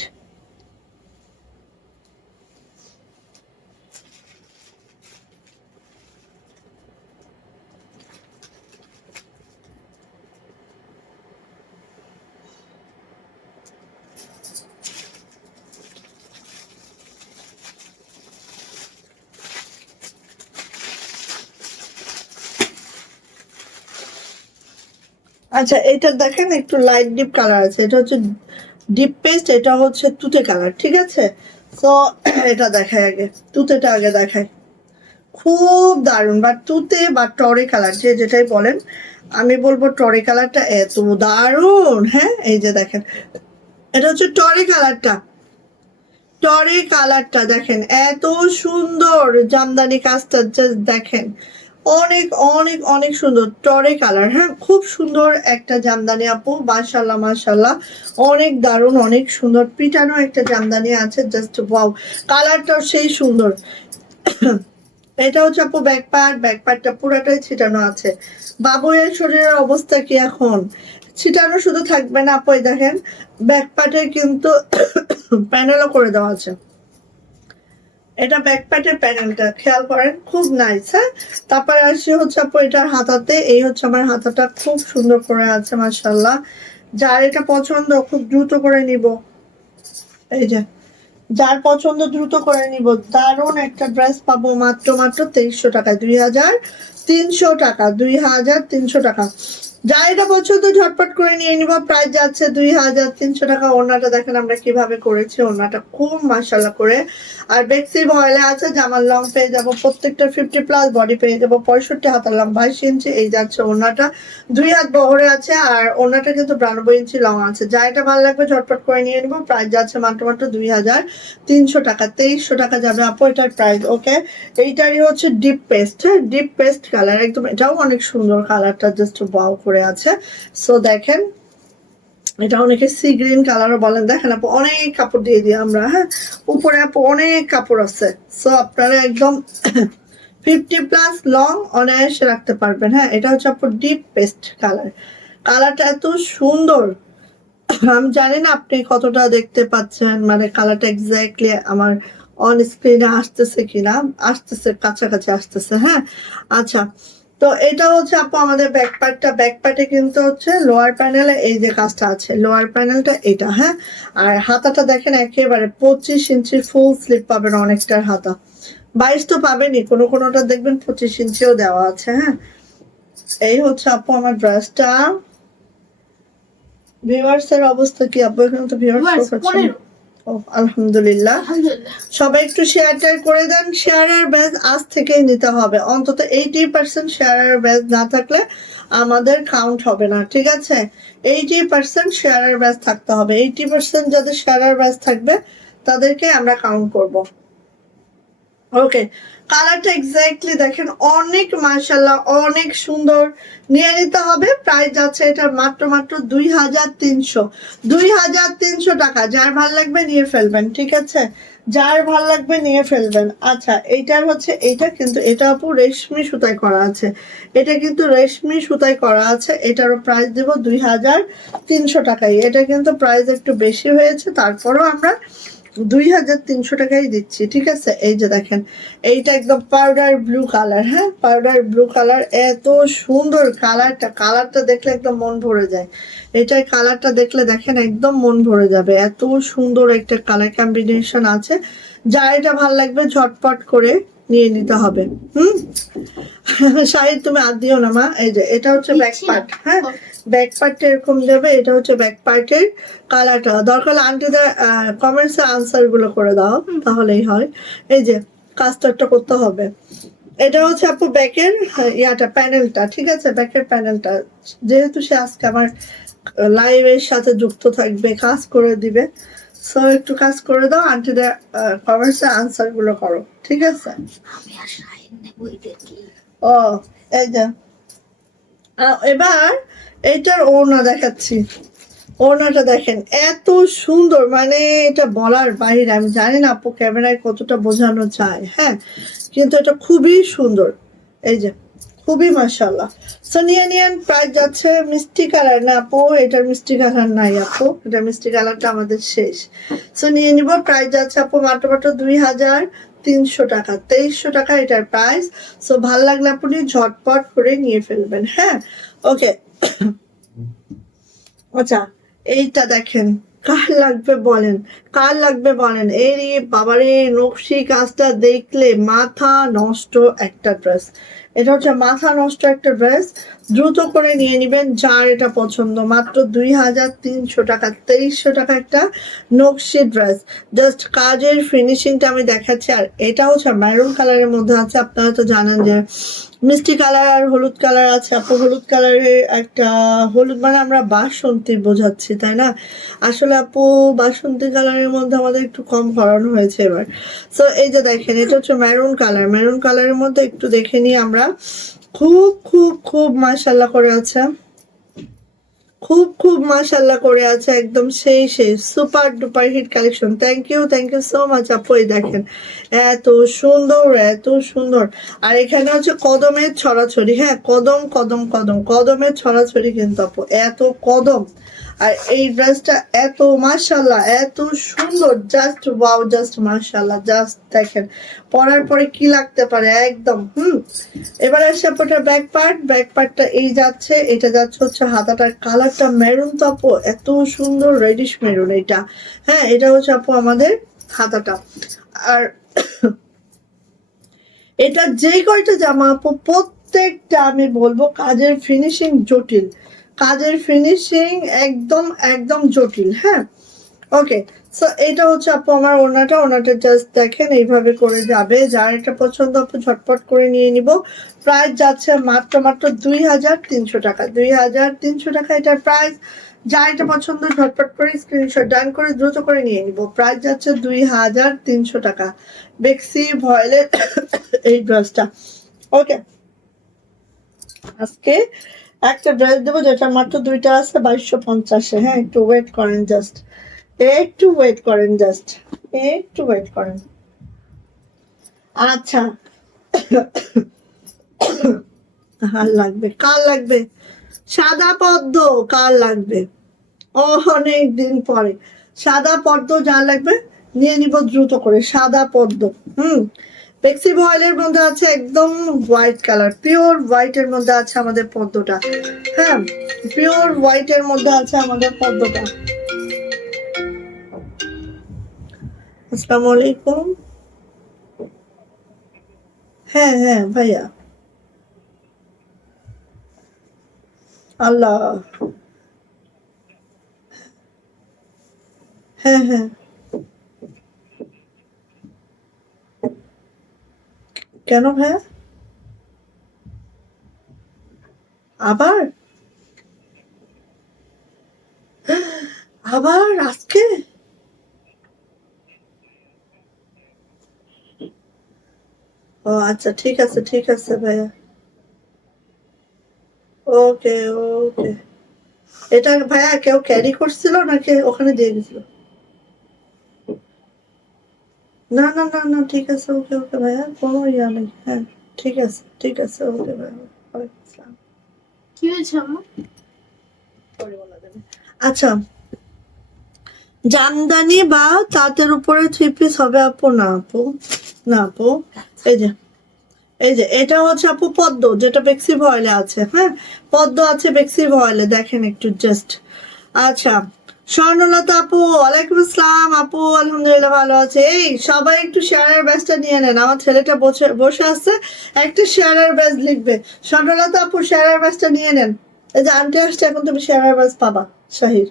আচ্ছা এটা দেখেন একটু লাইট ডিপ কালার আছে, এটা হচ্ছে ডিপ পেস্ট, এটা হচ্ছে তুতে কালার, ঠিক আছে। তো এটা দেখাই আগে, তুতেটা আগে দেখাই, খুব দারুণ, বা তুতে বা টরে কালার যে যেটাই বলেন, আমি বলবো টরে কালারটা এত দারুণ। হ্যাঁ এই যে দেখেন, এটা হচ্ছে টরে কালারটা, টরে কালারটা দেখেন এত সুন্দর, জামদানি কাজটা জাস্ট দেখেন, অনেক অনেক অনেক সুন্দর টরে কালার। হ্যাঁ খুব সুন্দর একটা জামদানি আপু, মাশাল্লাহ মাশাল্লাহ, অনেক দারুণ, অনেক সুন্দর পিটানো একটা জামদানি আছে, জাস্ট ওয়াও, কালারটাও সেই সুন্দর। এটা হচ্ছে আপু ব্যাকপার্টটা পুরাটাই ছিটানো আছে। বাবুয়ের শরীরের অবস্থা কি এখন, ছিটানো শুধু থাকবে না আপু, এই দেখেন ব্যাকপার্টে কিন্তু প্যানেলও করে দেওয়া আছে, এটা ব্যাকপ্যাটের প্যানেলটা খেয়াল করেন, খুব নাইস। হ্যাঁ তারপরে আসি হচ্ছে আপু এটার হাতাতে, এই হচ্ছে আমার হাতাটা খুব সুন্দর করে আছে মাশাল্লাহ, যার এটা পছন্দ খুব দ্রুত করে নিব, এই যে যার পছন্দ দ্রুত করে নিব, দারুণ একটা ড্রেস পাবো মাত্র মাত্র 2300 টাকায়, 2300 টাকা, 2300 টাকা। যা এটা পছন্দ ঝটপট করে নিয়ে নিব, প্রাইস যাচ্ছে 2300 টাকা। ওড়নাটা দেখেন আমরা কিভাবে করেছি, ওড়নাটা খুব মাশাআল্লাহ করে, আর বেক্সি ভয়েলে আছে, জামার লং পেয়ে যাব প্রত্যেকটা 50+, বডি পেয়ে যাব 65 হাতার লং 22 ইঞ্চি, এই যাচ্ছে ওড়নাটা, 2 হাত বহরে আছে, আর ওড়নাটা কিন্তু 92 ইঞ্চি লং আছে। যা এটা ভালো লাগবে ঝটপট করে নিয়ে নিব, প্রাইস যাচ্ছে মাত্র মাত্র 2300 টাকা, 2300 টাকা যাবে আপু এটার প্রাইস। ওকে এইটারই হচ্ছে ডিপ পেস্ট, হ্যাঁ ডিপ পেস্ট কালার একদম, এটাও অনেক সুন্দর কালারটা, জাস্ট ওয়াও করে আছে। সো দেখেন এটা অনেকে সি গ্রিন কালারও বলেন, দেখেন আপু অনেক কাপড় দিয়ে দিই আমরা, হ্যাঁ উপরে আপু অনেক কাপড় আছে, সো আপনারা একদম 50+ লং অনায়াসে রাখতে পারবেন। হ্যাঁ এটা হচ্ছে আপু ডিপ পেস্ট কালার, কালারটা এত সুন্দর, আমি জানি না আপনি কতটা দেখতে পাচ্ছেন, মানে কালারটা এক্স্যাক্টলি আমার অন স্ক্রিনে আসতেছে কিনা, আসতেছে, কাছাকাছি আসতেছে। হ্যাঁ আচ্ছা, তো এটা হচ্ছে আপু আমাদের ব্যাকপার্টে কিন্তু হচ্ছে লোয়ার প্যানেলে এই যে কাজটা আছে, লোয়ার প্যানেলটা এটা। হ্যাঁ আর হাতাটা দেখেন একেবারে 25 ইঞ্চি ফুল স্লিপ পাবেন, অনেকটার হাতা, 22 তো পাবেনই, কোনোটা দেখবেন 25 ইঞ্চিও দেওয়া আছে। হ্যাঁ এই হচ্ছে আপু আমার ড্রেসটা। ভিউয়ার্স এর অবস্থা কি আপু, এখানে তো ভিউয়ার্স করছেন। ও আলহামদুলিল্লাহ, সবাই একটু শেয়ার করে দেন, শেয়ারের ব্যাচ আজ থেকেই নিতে হবে, অন্তত 80% শেয়ারের ব্যাচ না থাকলে আমাদের কাউন্ট হবে না, ঠিক আছে। 80% শেয়ারের ব্যাচ থাকতে হবে, 80% যাদের শেয়ারের ব্যাচ থাকবে তাদেরকে আমরা কাউন্ট করব। ওকে কালারটা এক্স্যাক্টলি দেখেন, অনেক মাশাআল্লাহ অনেক সুন্দর, নিয়ে নিতে হবে। প্রাইস যাচ্ছে এটা মাত্র মাত্র 2300 টাকা। যার ভাল লাগবে নিয়ে ফেলবেন, ঠিক আছে, যার ভাল লাগবে নিয়ে ফেলবেন। আচ্ছা এইটার হচ্ছে, এটা কিন্তু এটা আপু রেশমি সুতায় করা আছে, এটা কিন্তু রেশমি সুতায় করা আছে, এটারও প্রাইস দেব 2300 টাকায়। এটা কিন্তু প্রাইস একটু বেশি হয়েছে, তারপরেও আমরা 2300 টাকাই দিচ্ছি, ঠিক আছে। এই যে দেখেন এইটা একদম পাউডার ব্লু কালার, হ্যাঁ পাউডার ব্লু কালার, এত সুন্দর কালারটা দেখলে একদম মন ভরে যায়, এটাই কালারটা দেখলে দেখেন একদম মন ভরে যাবে, এত সুন্দর একটা কালার কম্বিনেশন আছে। যা এটা ভাল লাগবে ঝটপট করে নিয়ে নিতে হবে। শাহিদ তুমি আর দিও না মা, এই যে এটা হচ্ছে ব্যাক পার্ট, হ্যাঁ ব্যাক পার্টটা এরকম যাবে, এটা হচ্ছে ব্যাক পার্টের কালারটা। দরকার হলে আন্টিদের কমেন্টসে আনসার গুলো করে দাও, তাহলেই হয়। এই যে কাজটা একটা করতে হবে, এটা হচ্ছে আপু ব্যাকের ইয়াটা প্যানেলটা, ঠিক আছে, ব্যাকের প্যানেলটা, যেহেতু সে আজকে আমার লাইভের সাথে যুক্ত থাকবে, কাজ করে দিবে, সো একটু কাজ করে দাও, আন্টিদের কমেন্টসে আনসার গুলো করো, ঠিক আছে। ও এই যে এবার এইটার ওড়না দেখাচ্ছি, ওড়নাটা দেখেন এত সুন্দর, মানে এটা বলার বাইরে, আমি জানি না আপু ক্যামেরায় কতটা বোঝানো যায়, হ্যাঁ কিন্তু এটা খুবই সুন্দর, এই যে খুবই মাশাআল্লাহ। সো নিয়ে নিয়েন, প্রাইস যাচ্ছে মিষ্টি কালার না আপু, এটার মিষ্টি কালার নাই আপু, এটা মিষ্টি কালারটা আমাদের শেষ। সো নিয়ে নিব, প্রাইস যাচ্ছে আপু মাত্র মাত্র 2300 টাকা, 2300 টাকা এটার প্রাইস। সো ভাল লাগলে আপনি ঝটপট করে নিয়ে ফেলবেন। হ্যাঁ ওকে আচ্ছা এইটা দেখেন, কার লাগবে বলেন, কার লাগবে বলেন? এই রে বাবারে, নকশি কাজটা দেখলে মাথা নষ্ট একটা ড্রেস। এটা হচ্ছে মাথা নষ্ট একটা ড্রেস। দ্রুত করে নিয়ে নিবেন যার এটা পছন্দ। মাত্র 2300 টাকা, 2300 টাকা একটা নকশি ড্রেস। জাস্ট কাজের ফিনিশিংটা আমি দেখাচ্ছি। আর এটা হচ্ছে মেরুন কালারের মধ্যে আছে। আপনারা তো জানেন যে মিষ্টি কালার আর হলুদ কালার আছে। আপু হলুদ কালারের একটা, হলুদ মানে আমরা বাসন্তী বোঝাচ্ছি তাই না? আসলে আপু বাসন্তী কালারের মধ্যে আমাদের একটু কম করানো হয়েছে এবার। সো এই যে দেখেন, এটা হচ্ছে মেরুন কালার। মেরুন কালারের মধ্যে একটু দেখে নিই আমরা। খুব খুব খুব মাশাআল্লাহ করে আছে, খুব খুব মাশাআল্লাহ করে আছে, একদম সেই সেই super duper hit collection. Thank you so much আপু। এই দেখেন এত সুন্দর, এত সুন্দর। আর এখানে হচ্ছে কদমের ছড়াছড়ি, হ্যাঁ কদম কদম কদম, কদমের ছড়াছড়ি কিন্তু আপু, এত কদম। আর এই ড্রেসটা এত মাশাআল্লাহ, এত সুন্দর, জাস্ট ওয়াও, জাস্ট মাশাআল্লাহ, জাস্ট দেখেন পরার পরে কি লাগতে পারে একদম। এবার আসে আপনার ব্যাক পার্ট। ব্যাক পার্টটা এই যাচ্ছে, এটা যাচ্ছে হচ্ছে হাতাটার কালারটা মেরুন তো আপু, এত সুন্দর রেডিশ মেরুন এটা। হ্যাঁ এটা হচ্ছে আপু আমাদের হাতাটা। আর এটা যেই কয়টা জামা আপু প্রত্যেকটা আমি বলবো কাজের ফিনিশিং জটিল, কাজের ফিনিশিং একদম একদম জটিল। হ্যাঁ ওকে। সো এটা হচ্ছে আপু আমার ওড়নাটা। ওড়নাটা জাস্ট দেখেন এইভাবে করে যাবে। যার এটা পছন্দ আপু ঝটপট করে নিয়ে নিব। প্রাইস যাচ্ছে মাত্র মাত্র 2300 টাকা, 2300 টাকা এটার প্রাইস। যার এটা পছন্দ ঝটপট করে স্ক্রিনশট ডান করে দ্রুত করে নিয়ে নিব। প্রাইস যাচ্ছে 2300 টাকা, বেক্সি ভয়েলের এই ড্রেসটা। ওকে, আজকে একটা ড্রেস দেবো যেটা মাত্র দুইটা আছে 2250-এ। হ্যাঁ একটু ওয়েট করেন, জাস্ট একটু ওয়েট করেন, জাস্ট একটু ওয়েট করেন। আচ্ছা কার লাগবে, কার লাগবে সাদা পদ্ম? কার লাগবে? অনেক দিন পরে সাদা পদ্ম, যার লাগবে নিয়ে নিব দ্রুত করে সাদা পদ্ম। পেক্সি অয়েলের মধ্যে আছে একদম হোয়াইট কালার, পিওর হোয়াইটের মধ্যে আছে আমাদের পদ্মটা। হ্যাঁ পিওর হোয়াইটের মধ্যে আছে আমাদের পদ্মটা। আসসালামু আলাইকুম। হ্যাঁ হ্যাঁ ভাইয়া, আল্লাহ, হ্যাঁ হ্যাঁ। কেন ভাইয়া? আবার? আবার আজকে? ও আচ্ছা, ঠিক আছে ঠিক আছে ভাইয়া। ওকে ওকে। এটা ভাইয়া কেউ ক্যারি করছিল নাকি ওখানে দিয়ে গেছিল? না না না না, ঠিক আছে ওকে ওকে ভাইয়া, কোনো ইয়া নেই। হ্যাঁ ঠিক আছে ঠিক আছে, ওকে ভাইয়া, ওয়ালাইকুম আসসালাম। কি হয়েছে আম্মু? পরে বলা যাবে। আচ্ছা, জামদানি বা তাঁতের উপরে থ্রি পিস হবে আপু? না আপু, না আপু। এই যে, এই যে এটা হচ্ছে আপু পদ্ম, যেটা বেক্সি ভয়েলে আছে। হ্যাঁ পদ্ম আছে বেক্সি ভয়েলে, দেখেন একটু জাস্ট। আচ্ছা, স্বর্ণলতা আপু ওয়ালাইকুম আসসালাম। আপু আলহামদুলিল্লাহ ভালো আছে। এই সবাই একটু শেয়ারের ব্যাচটা নিয়ে নেন, আমার ছেলেটা বসে বসে আছে, একটা শেয়ারের ব্যাচ লিখবে। স্বর্ণলতা আপু শেয়ারের ব্যাচটা নিয়ে নেন। এই যে আন্টি আসছে, এখন তুমি শেয়ারের ব্যাচ পাবা। শাহির,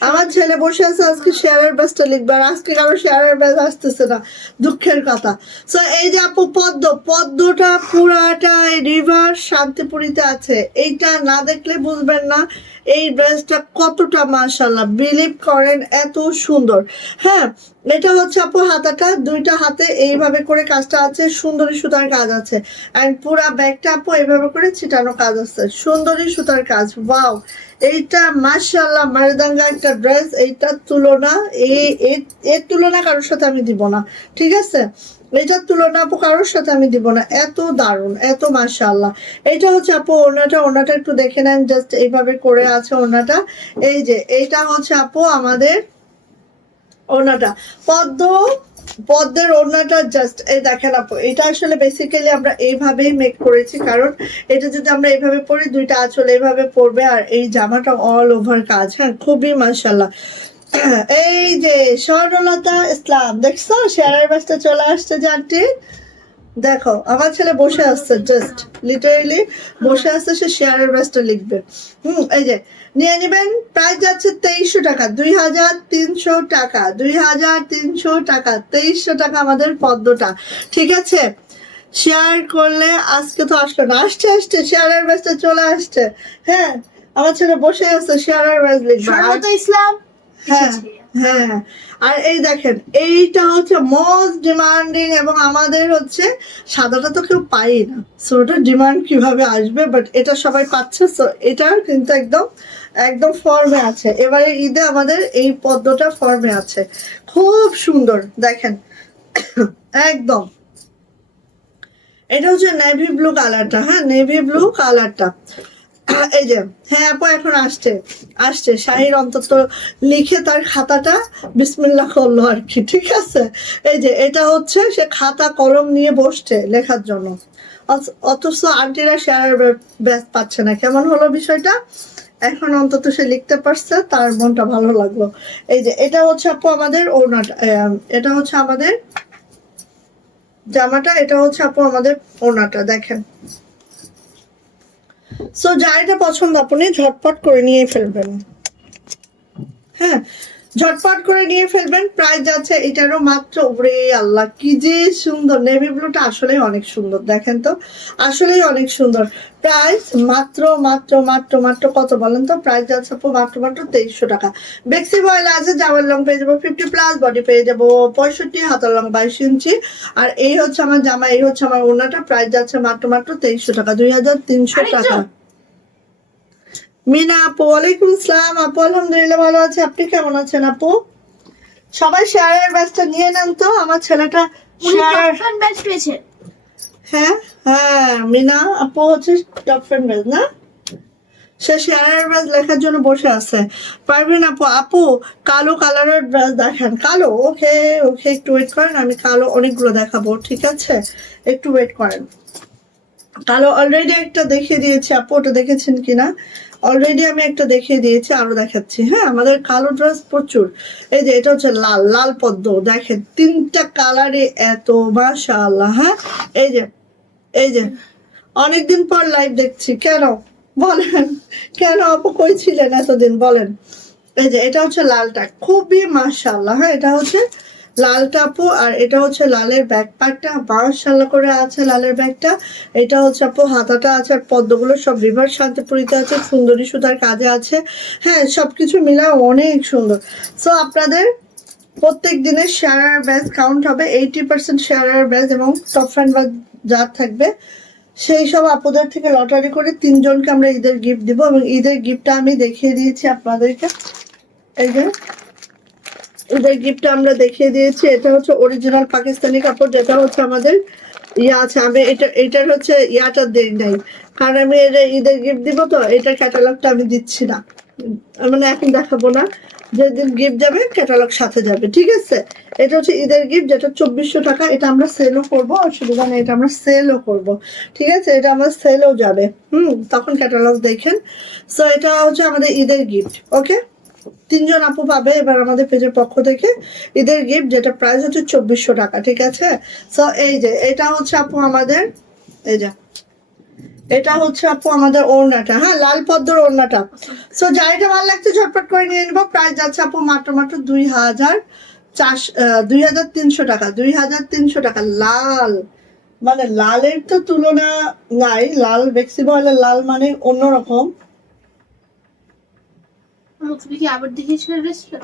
আমার ছেলে বসে আছে, আজকে শেয়ারের ব্যাচটা লিখবে। আর আজকে কারো শেয়ারের ব্যাচ আসতেছে না, দুঃখের কথা। সো এই যে আপু পদ্ম, পদ্মটা পুরাটা রিভার শান্তিপুরীতে আছে। এইটা না দেখলে বুঝবেন না এই ড্রেসটা কতটা মাশাআল্লাহ, বিলিভ করেন এত সুন্দর। হ্যাঁ এটা হচ্ছে আপু হাতাটা, দুইটা হাতে এইভাবে করে কাজটা আছে, সুন্দরী সুতার কাজ আছে। অ্যান্ড পুরা ব্যাগটা আপু এইভাবে করে ছিটানো কাজ আছে, সুন্দরী সুতার কাজ। ওয়াও, এইটা মাশাআল্লাহ মারদাঙ্গা একটা ড্রেস। এইটার তুলনা এর তুলনা কারোর সাথে আমি দিব না, ঠিক আছে? এটার তুলনা আপু কারোর সাথে আমি দিব না, এত দারুণ, এত মাশাআল্লাহ। এইটা হচ্ছে আপু ওড়নাটা, ওড়নাটা একটু দেখে নেন, জাস্ট এইভাবে করে আছে ওড়নাটা। এই যে এইটা হচ্ছে আপু আমাদের ওড়নাটা, পদ্ম, পদ্মের ওড়নাটা জাস্ট এই দেখেন আপু। এটা আসলে বেসিক্যালি আমরা এইভাবেই মেক করেছি, কারণ এটা যদি আমরা এইভাবে পরি, দুইটা আঁচল এইভাবে পড়বে, আর এই জামাটা অল ওভার কাজ। হ্যাঁ খুবই মাশাআল্লাহ। এই যে স্বর্ণলতা ইসলাম, দেখছো শেয়ারের ব্যাচটা চলে আসছে জানটি। দেখো আমার ছেলে বসে আসছে, জাস্ট লিটারেলি বসে আসছে, সে শেয়ারের ব্যাচটা লিখবে। এই যে নিয়ে নেবেন, প্রাইস যাচ্ছে 2300 টাকা, 2300 টাকা, 2300 টাকা, 2300 টাকা আমাদের পদ্মটা। ঠিক আছে, শেয়ার করলে আজকে তো আসলো না, আসছে আসছে শেয়ারের ব্যাচটা চলে আসছে। হ্যাঁ আমার ছেলে বসে আছে, শেয়ারের ব্যাচ লিখবে। স্বর্ণলতা ইসলাম হ্যাঁ এসেছে। হ্যাঁ, আর এই দেখেন এইটা হচ্ছে মোস্ট ডিমান্ডিং, এবং আমাদের হচ্ছে সাদাটা তো কেউ পাই না, সো ওটা ডিমান্ড কিভাবে আসবে, বাট এটা সবাই পাচ্ছে, সো এটা কিন্তু একদম একদম ফর্মে আছে। এবারে ঈদে আমাদের এই পদ্মটা ফর্মে আছে, খুব সুন্দর দেখেন একদম। এটা হচ্ছে নেভি ব্লু কালারটা, হ্যাঁ নেভি ব্লু কালারটা। এই যে হ্যাঁ আপু এখন আসছে আসছে, শাহির অন্তত লিখে তার খাতাটা বিসমিল্লাহ করলো আর কি, ঠিক আছে। এই যে এটা হচ্ছে সে খাতা কলম নিয়ে বসছে লেখার জন্য, অথচ আন্টিরা শেয়ার ব্যাচ পাচ্ছে না। কেমন হলো বিষয়টা? এখন অন্তত সে লিখতে পারছে, তার মনটা ভালো লাগলো। এই যে এটা হচ্ছে আপু আমাদের ওড়নাটা, এটা হচ্ছে আমাদের জামাটা, এটা হচ্ছে আপু আমাদের ওড়নাটা, দেখেন। সো যা এটা পছন্দ আপনি ঝটপট করে নিয়ে ফেলবেন, হ্যাঁ ঝটপট করে নিয়ে ফেলবেন। প্রাইস যাচ্ছে এটারও মাত্র, ওরে আল্লাহ কি যে সুন্দর, নেভি ব্লুটা আসলেই অনেক সুন্দর, দেখেন তো আসলেই অনেক সুন্দর। প্রাইস মাত্র মাত্র মাত্র মাত্র কত বলেন তো? প্রাইস যাচ্ছে আপু মাত্র মাত্র 2300 টাকা। বেক্সি বয়েল আছে, জামার লং পেয়ে যাবো 50+, বডি পেয়ে যাবো 65, হাতার লং 22 ইঞ্চি। আর এই হচ্ছে আমার জামা, এই হচ্ছে আমার ওড়নাটা, প্রাইস যাচ্ছে মাত্র মাত্র 2300 টাকা, 2300 টাকা। মিনা আপু, ওয়ালাইকুম আসসালাম আপু, আলহামদুলিল্লাহ ভালো আছে, আপনি কেমন আছেন আপু? সবাই শেয়ারের ব্যাচটা নিয়ে নেন তো, আমার ছেলেটা শেয়ার। ব্যাচ পেয়েছে। হ্যাঁ হ্যাঁ, মিনা আপু হচ্ছে টপ ফ্রেন্ড ব্যাচ না, সে শেয়ারের ব্যাচ লেখার জন্য বসে আছে। পারবেন আপু, আপু কালো কালারের ব্যাচ দেখেন, কালো, ওকে ওকে একটু ওয়েট করেন, আমি কালো অনেকগুলো দেখাবো, ঠিক আছে একটু ওয়েট করেন। কালো অলরেডি একটা দেখিয়ে দিয়েছি আপু, ওটা দেখেছেন কিনা? অলরেডি আমি একটা দেখিয়ে দিয়েছি, আরো দেখাচ্ছি। হ্যাঁ আমাদের কালো ড্রেস প্রচুর। এই যে এটা হচ্ছে লাল, লাল পদ্ম, দেখেন 3টা কালারে এত মাশাআল্লাহ। হ্যাঁ এই যে এই যে অনেকদিন পর লাইভ দেখছি, কেন বলেন, কেন আপু কই ছিলেন এতদিন বলেন। এই যে এটা হচ্ছে লালটা, খুবই মাশাআল্লাহ। হ্যাঁ এটা হচ্ছে লালটা আপু, আর এটা হচ্ছে লালের ব্যাক পার্টটা মাশাআল্লাহ করে আছে, লালের ব্যাগটা। এটা হচ্ছে আপু হাতাটা আছে, আর পদ্মগুলো সব রিভার শান্তিপুরিতে আছে, সুন্দরী সুতার কাজে আছে। হ্যাঁ সবকিছু মিলায় অনেক সুন্দর। সো আপনাদের প্রত্যেক দিনের শেয়ার ব্যাচ কাউন্ট হবে, 80% শেয়ার ব্যাচ, এবং টপ ফ্রেন্ড বা যা থাকবে সেই সব আপুদের থেকে লটারি করে 3 জনকে আমরা ঈদের গিফট দিব। এবং ঈদের গিফটটা আমি দেখিয়ে দিয়েছি আপনাদেরকে, এই যে ঈদের গিফটটা আমরা দেখিয়ে দিয়েছি। এটা হচ্ছে অরিজিনাল পাকিস্তানি কাপড়, যেটা হচ্ছে আমাদের ইয়া আছে। আমি এটার হচ্ছে ইয়াটা দেই নাই, কারণ আমি এটা ঈদের গিফট দিব, তো এটার ক্যাটালগটা আমি দিচ্ছি না, মানে এখন দেখাবো না, যেদিন গিফট যাবে ক্যাটালগ সাথে যাবে, ঠিক আছে। এটা হচ্ছে ঈদের গিফট, যেটা 2400 টাকা। এটা আমরা সেলও করবো, অসুবিধা নেই, এটা আমরা সেলও করবো, ঠিক আছে, এটা আমার সেলও যাবে, তখন ক্যাটালগ দেখেন। সো এটা হচ্ছে আমাদের ঈদের গিফট, ওকে। 3 জন আপু পাবে এবার আমাদের পেজের পক্ষ থেকে ঈদের গিফট, যেটা প্রাইস হচ্ছে 2400 টাকা, ঠিক আছে। সো এই যে এটা হচ্ছে আপু আমাদের, এই যে এটা হচ্ছে আপু আমাদের ওড়নাটা, হ্যাঁ লাল পদ্মর ওড়নাটা। সো যাইটা ভালো লাগছে ঝটপট করে নিয়ে নেবো। প্রাইস যাচ্ছে আপু মাত্র মাত্র 2300 টাকা, 2300 টাকা। লাল মানে লালের তো তুলনা নাই, লাল বেক্সি বয়েলের লাল মানে অন্যরকম। তুমি কি আবার দেখিয়েছিল ড্রেসটা?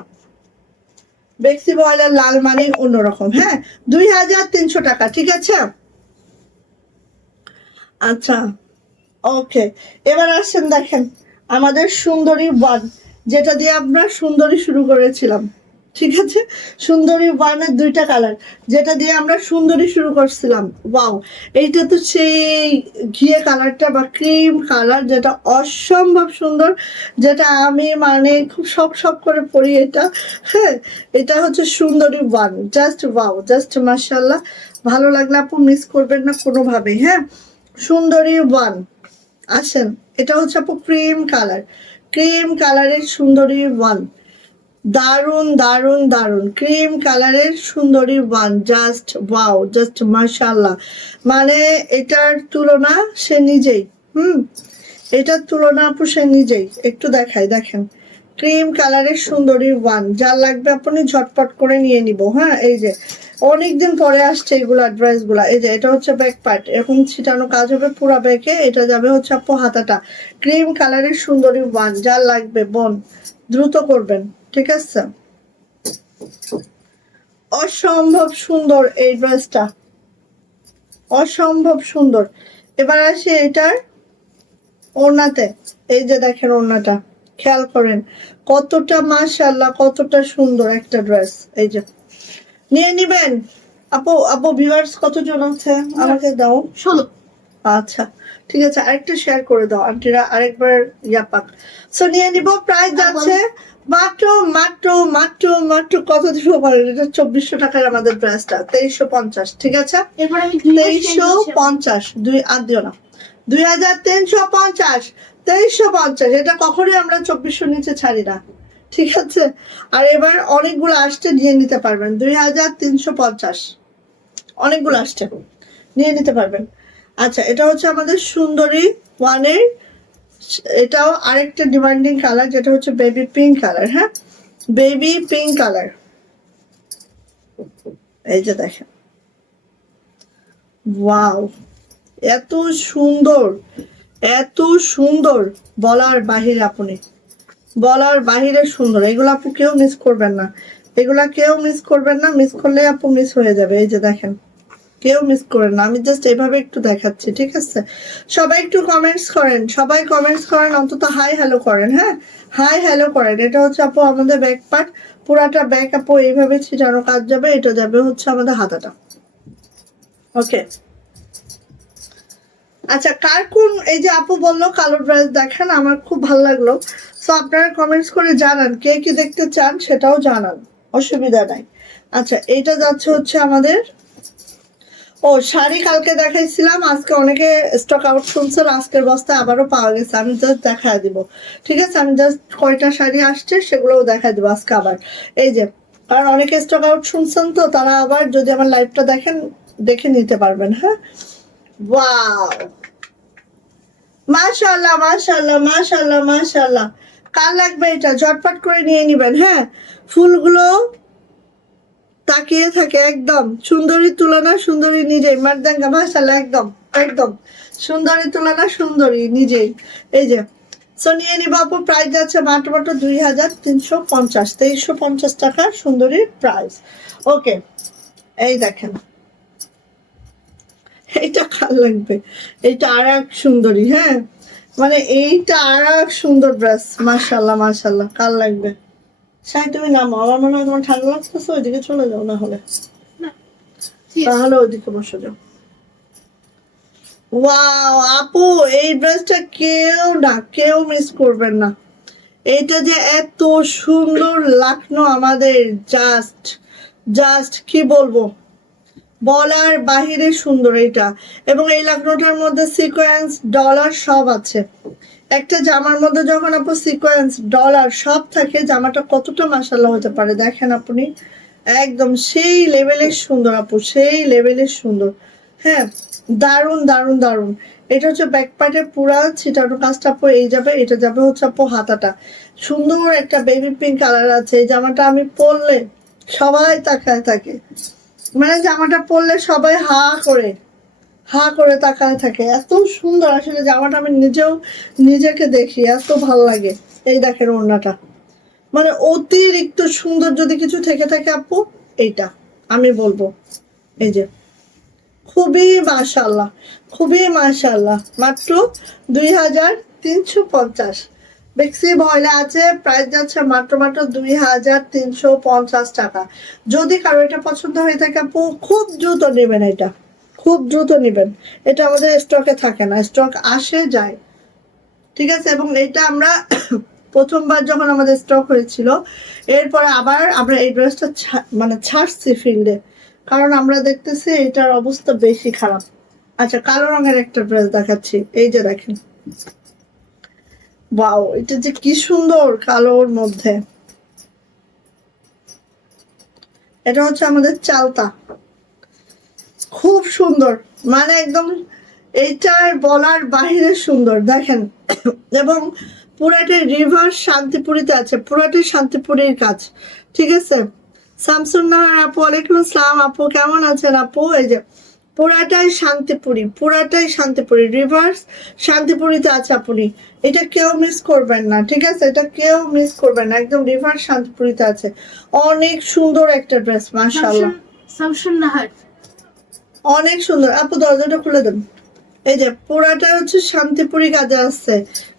বেক্সি বয়েলের লাল মানে অন্যরকম। হ্যাঁ 2300 টাকা, ঠিক আছে। আচ্ছা ওকে, এবার আসছেন দেখেন আমাদের সুন্দরী ওয়ান, যেটা দিয়ে আমরা সুন্দরী শুরু করেছিলাম, ঠিক আছে। সুন্দরী ওয়ানের 2টা কালার, যেটা দিয়ে আমরা সুন্দরী শুরু করছিলাম। ওয়াও, এইটা তো সেই ঘিয়ে কালারটা বা ক্রিম কালার, যেটা অসম্ভব সুন্দর, যেটা আমি মানে খুব শখ শখ করে পরি এটা। হ্যাঁ এটা হচ্ছে সুন্দরী ওয়ান, জাস্ট ওয়াও, জাস্ট মাশাআল্লাহ। ভালো লাগলে আপু মিস করবেন না কোনোভাবেই। হ্যাঁ সুন্দরী ওয়ান আসেন, এটা হচ্ছে আপু ক্রিম কালার, ক্রিম কালারের সুন্দরী ওয়ান। দারুন দারুন দারুন ক্রিম কালারের সুন্দরী ওয়ান, জাস্ট ওয়াও, জাস্ট মাশাআল্লাহ। মানে এটার তুলনা সে নিজেই, এটার তুলনা আপু সে নিজেই। একটু দেখাই, দেখেন ক্রিম কালারের সুন্দরী ওয়ান, যার লাগবে আপনি ঝটপট করে নিয়ে নিব। হ্যাঁ, এই যে অনেকদিন পরে আসছে এগুলা ড্রেস গুলা। এই যে এটা হচ্ছে ব্যাক পার্ট, এরকম ছিটানো কাজ হবে পুরা ব্যাকে, এটা যাবে হচ্ছে আপু হাতাটা। ক্রিম কালারের সুন্দরী ওয়ান, যার লাগবে বোন দ্রুত করবেন, ঠিক আছে? অসম্ভব সুন্দর এই ড্রেসটা, অসম্ভব সুন্দর। এবার আসি এটার ওড়নাতে। এই যে দেখেন ওড়নাটা, খেয়াল করেন কতটা মাশাআল্লাহ, কতটা সুন্দর একটা ড্রেস। এই যে নিয়ে নিবেন আপু। আপু ভিউয়ার্স কতজন আছে আমাকে দাও? 16। আচ্ছা ঠিক আছে, আরেকটা শেয়ার করে দাও আন্টিরা, আরেকবার ইয়া পাক। সো নিয়ে নিব। প্রাইস যাচ্ছে মাত্র মাত্র মাত্র মাত্র কত দিব বলেন? এটা 2400 টাকার আমাদের ড্রেসটা, 2350, ঠিক আছে? এরপর আমি 2350, দুই আর দিও না, 2350, 2350। এটা কখনোই আমরা 2400 নিচে ছাড়ি না, ঠিক আছে? আর এবার অনেকগুলো আসছে, নিয়ে নিতে পারবেন। 2350, অনেকগুলো আসছে, নিয়ে নিতে পারবেন। আচ্ছা, এটা হচ্ছে আমাদের সুন্দরী ওয়ানের, এটাও আরেকটা ডিমান্ডিং কালার, যেটা হচ্ছে বেবি পিঙ্ক কালার। হ্যাঁ, বেবি পিঙ্ক কালার। এই যে দেখেন, ওয়াও, এত সুন্দর, এত সুন্দর, বলার বাহিরে, আপনি বলার বাহিরে সুন্দর। এগুলো আপু কেউ মিস করবেন না, এগুলা কেউ মিস করবেন না, মিস করলে আপু মিস হয়ে যাবে। এই যে দেখেন, কেউ মিস করেন না, আমি জাস্ট এভাবে একটু দেখাচ্ছি, ঠিক আছে? সবাই একটু কমেন্টস করেন, সবাই কমেন্টস করেন, অন্তত হাই হ্যালো করেন। হ্যাঁ, হাই হ্যালো করেন। এটা হচ্ছে আপু আমাদের ব্যাক পার্ট, পুরাটা ব্যাক আপু এইভাবে ছিটানো কাজ যাবে, এটা যাবে হচ্ছে আমাদের হাতাটা। ওকে, আচ্ছা কার কোন, এই যে আপু বললো কালো ড্রেস দেখেন, আমার খুব ভালো লাগলো। সো আপনারা কমেন্টস করে জানান কে কি দেখতে চান, সেটাও জানান, অসুবিধা নাই। আচ্ছা, এইটা যাচ্ছে হচ্ছে আমাদের, ও শাড়ি কালকে দেখাইছিলাম, আজকে অনেকে স্টক আউট শুনছেন, আজকের বস্তায় আবারও পাওয়া গেছে, আমি জাস্ট দেখায় দিব, ঠিক আছে? আমি জাস্ট কয়টা শাড়ি আসছে সেগুলোও দেখায় দিব আজকে আবার। এই যে, কারণ অনেকে স্টক আউট শুনছেন, তো তারা আবার যদি আমার লাইভটা দেখেন, দেখে নিতে পারবেন। হ্যাঁ, ওয়াও, মাশাআল্লাহ মাশাআল্লাহ মাশাআল্লাহ মাশাআল্লাহ। কার লাগবে এটা ঝটপট করে নিয়ে নিবেন। হ্যাঁ, ফুলগুলো তাকিয়ে থাকে, একদম সুন্দরী তুলনা সুন্দরী নিজেই, মারদাঙ্গা, মাশাআল্লাহ, একদম একদম সুন্দরী তুলনা সুন্দরী নিজেই। এই যে, সো নিয়ে নিব আপু। প্রাইস যাচ্ছে মাত্র মাত্র 2350, 2350 টাকা সুন্দরীর প্রাইস। ওকে, এই দেখেন, এইটা কার লাগবে? এইটা আর এক সুন্দরী। হ্যাঁ, মানে এইটা আর এক সুন্দর ড্রেস, মাশাআল্লাহ মাশাআল্লাহ। কার লাগবে? সাই তুমি নামো, আমার মনে হয় তোমার ঠান্ডা লাগতেছে, ওইদিকে চলে যাও, না হলে তাহলে ওইদিকে বসে যাও। ওয়াও আপু, এই ড্রেসটা কেউ না, কেউ মিস করবেন না। এটা যে এত সুন্দর লাগলো আমাদের, জাস্ট জাস্ট কি বলবো, বলার বাহিরে সুন্দর এটা। এবং এই লাকনোটার মধ্যে সিকোয়েন্স ডলার সব আছে। একটা জামার মধ্যে যখন আপু সিকোয়েন্স ডলার সব থাকে, জামাটা কতটা মাশাআল্লাহ হতে পারে দেখেন আপনি, একদম সেই লেভেলের সুন্দর আপু, সেই লেভেলের সুন্দর। হ্যাঁ, দারুন দারুন দারুন। এটা হচ্ছে ব্যাক পার্টের পুরা ছিটানো কাজটা আপু এই যাবে, এটা যাবে হচ্ছে আপু হাতাটা। সুন্দর একটা বেবি পিঙ্ক কালার আছে। এই জামাটা আমি পরলে সবাই তাকায় থাকে, মানে জামাটা পরলে সবাই হা করে, হা করে তাকায় থাকে, এত সুন্দর আসলে জামাটা। আমি নিজেও নিজেকে দেখি, এত ভাল লাগে। এই দেখেন ওড়নাটা, মানে অতিরিক্ত সুন্দর। যদি কিছু থেকে থাকে আপু, এইটা আমি বলবো। এই যে, খুবই মাশাআল্লাহ, খুবই মাশাআল্লাহ। মাত্র 2350। বেক্সি ভয়লা আছে, প্রাইস যাচ্ছে মাত্র মাত্র 2350 টাকা। যদি কারো এটা পছন্দ হয়ে থাকে আপু, খুব দ্রুত নেবেন, এটা খুব দ্রুত নেবেন। এটা আমাদের স্টকে থাকে না, স্টক আসে যায়, ঠিক আছে? এবং এটা আমরা প্রথমবার যখন আমাদের স্টক হয়েছিল, এরপরে আবার আমরা এই ড্রেসটা মানে ছাড়ছি ফিল্ডে, কারণ আমরা দেখতেছি এটার অবস্থা বেশি খারাপ। আচ্ছা, কালো রঙের একটা ড্রেস দেখাচ্ছি, এই যে দেখেন, ওয়াও, এটা যে কি সুন্দর কালোর মধ্যে, এটা হচ্ছে আমাদের চালতা, খুব সুন্দর, মানে একদম এইটার বলার বাহিরে সুন্দর দেখেন। এবং পুরাটাই রিভার্স শান্তিপুরিতে আছে, পুরাটাই শান্তিপুরির কাজ, ঠিক আছে। শামসুন নাহার আপু, ওয়ালাইকুম আসসালাম আপু, কেমন আছেন আপু? এই যে পুরাটাই শান্তিপুরি, পুরাটাই শান্তিপুরি, রিভার্স শান্তিপুরিতে আছে আপনি, এটা কেউ মিস করবেন না, ঠিক আছে, এটা কেউ মিস করবেন না, একদম রিভার্স শান্তিপুরিতে আছে। অনেক সুন্দর একটা ড্রেস, মাশাআল্লাহ। শামসুন নাহার অনেক সুন্দর আপু, দরজাটা খুলে দেন। এই যে পুরাটা হচ্ছে শান্তিপুরি কাজে আসছে,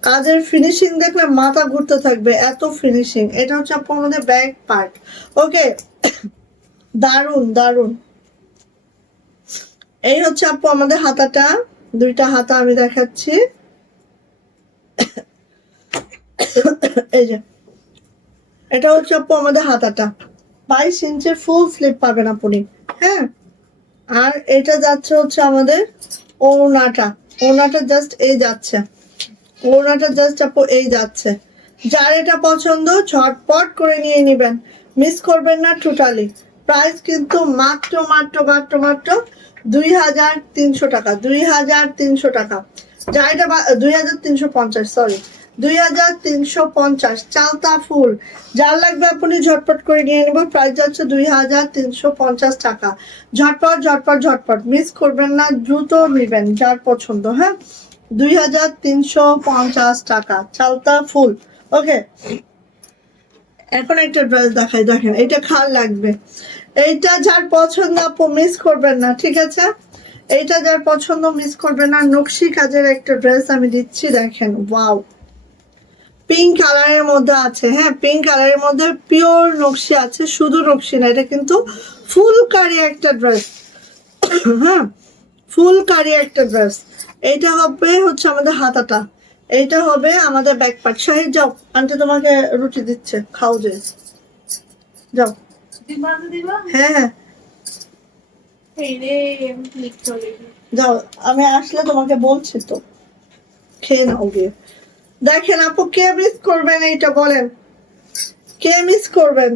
কাজের ফিনিশিং দেখলে মাথা ঘুরতে থাকবে, এত ফিনিশিং। এটা হচ্ছে আপু আমাদের ব্যাক পার্ট, ওকে। দারুন দারুন। এই হচ্ছে আপু আমাদের হাতাটা, দুইটা হাতা আমি দেখাচ্ছি। এই যে এটা হচ্ছে আপু আমাদের হাতাটা, 22 ইঞ্চের ফুল স্লিপ পাবেন আপনি, হ্যাঁ। আর এটা যাচ্ছে হচ্ছে আমাদের ওড়নাটা, ওড়নাটা জাস্ট এই যাচ্ছে, ওড়নাটা জাস্ট আপু এই যাচ্ছে। যার এটা পছন্দ ঝটপট করে নিয়ে নেবেন, মিস করবেন না টোটালি। প্রাইস কিন্তু মাত্র মাত্র মাত্র মাত্র 2300 টাকা, 2300 টাকা। যার এটা 2350, সরি 2350, চালতা ফুল। যার লাগবে আপনি ঝটপট করে নিয়ে নেব, প্রাইস যাচ্ছে 2350 টাকা। ঝটপট ঝটপট ঝটপট, মিস করবেন না, দ্রুত নেবেন যার পছন্দ, হ্যাঁ। 2350 টাকা, চালতা ফুল, ওকে। এখন একটা ড্রেস দেখাই, দেখেন এটা খাল লাগবে, এইটা যার পছন্দ আপু মিস করবেন না, ঠিক আছে। এইটা যার পছন্দ মিস করবেন না। নকশি কাজের একটা ড্রেস আমি দিচ্ছি, দেখেন, ওয়াও, পিঙ্ক কালারের মধ্যে আছে, হ্যাঁ, পিঙ্ক কালারের মধ্যে পিওর নকশি আছে, শুধু নকশি না, এটা কিন্তু ফুলকারি একটা ড্রেস, হ্যাঁ, ফুলকারি একটা ড্রেস। এইটা হবে হচ্ছে আমাদের হাতাটা, এইটা হবে আমাদের ব্যাক পার্ট। শাহিদ যাও, আন্টি তোমাকে রুটি দিচ্ছে, খাও যে, যাও। হ্যাঁ হ্যাঁ যাও, আমি আসলে তোমাকে বলছি তো, খেয়ে নাও গিয়ে। দেখেন আপু, কে মিস করবেন এইটা বলেন, কে মিস করবেন?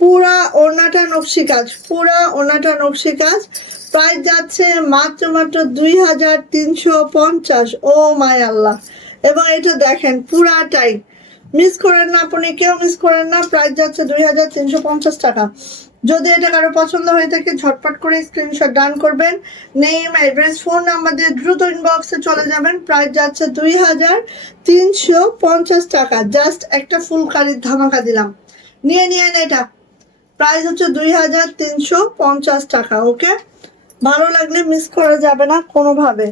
পুরা ওড়নাটা নকশি কাজ, পুরা ওড়নাটা নকশি কাজ। প্রাইস যাচ্ছে মাত্র মাত্র 2350, ও মাই আল্লাহ। এবং এটা দেখেন পুরাটাই, মিস করেন না আপনি, কেউ মিস করেন না, প্রাইস যাচ্ছে 2350 টাকা। যদি এটা কারো পছন্দ হয়ে থাকে ঝটপট করে স্ক্রিনশট ডান করবেন, নেম, অ্যাড্রেস, ফোন নাম্বার দিয়ে দ্রুত ইনবক্সে চলে যাবেন। প্রাইস যাচ্ছে 2350 টাকা। জাস্ট একটা ফুলকারির ধামাকা দিলাম, নিয়ে নিয়েন এটা। প্রাইস হচ্ছে 2350 টাকা, ওকে। ভালো লাগলে মিস করা যাবে না কোনোভাবে।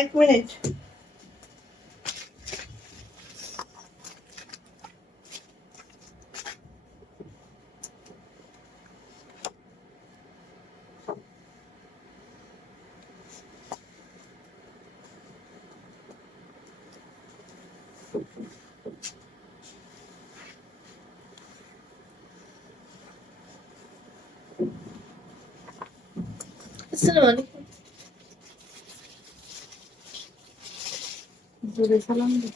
এক মিনিট, আসসালামু আলাইকুম। জোরে সালাম দিন।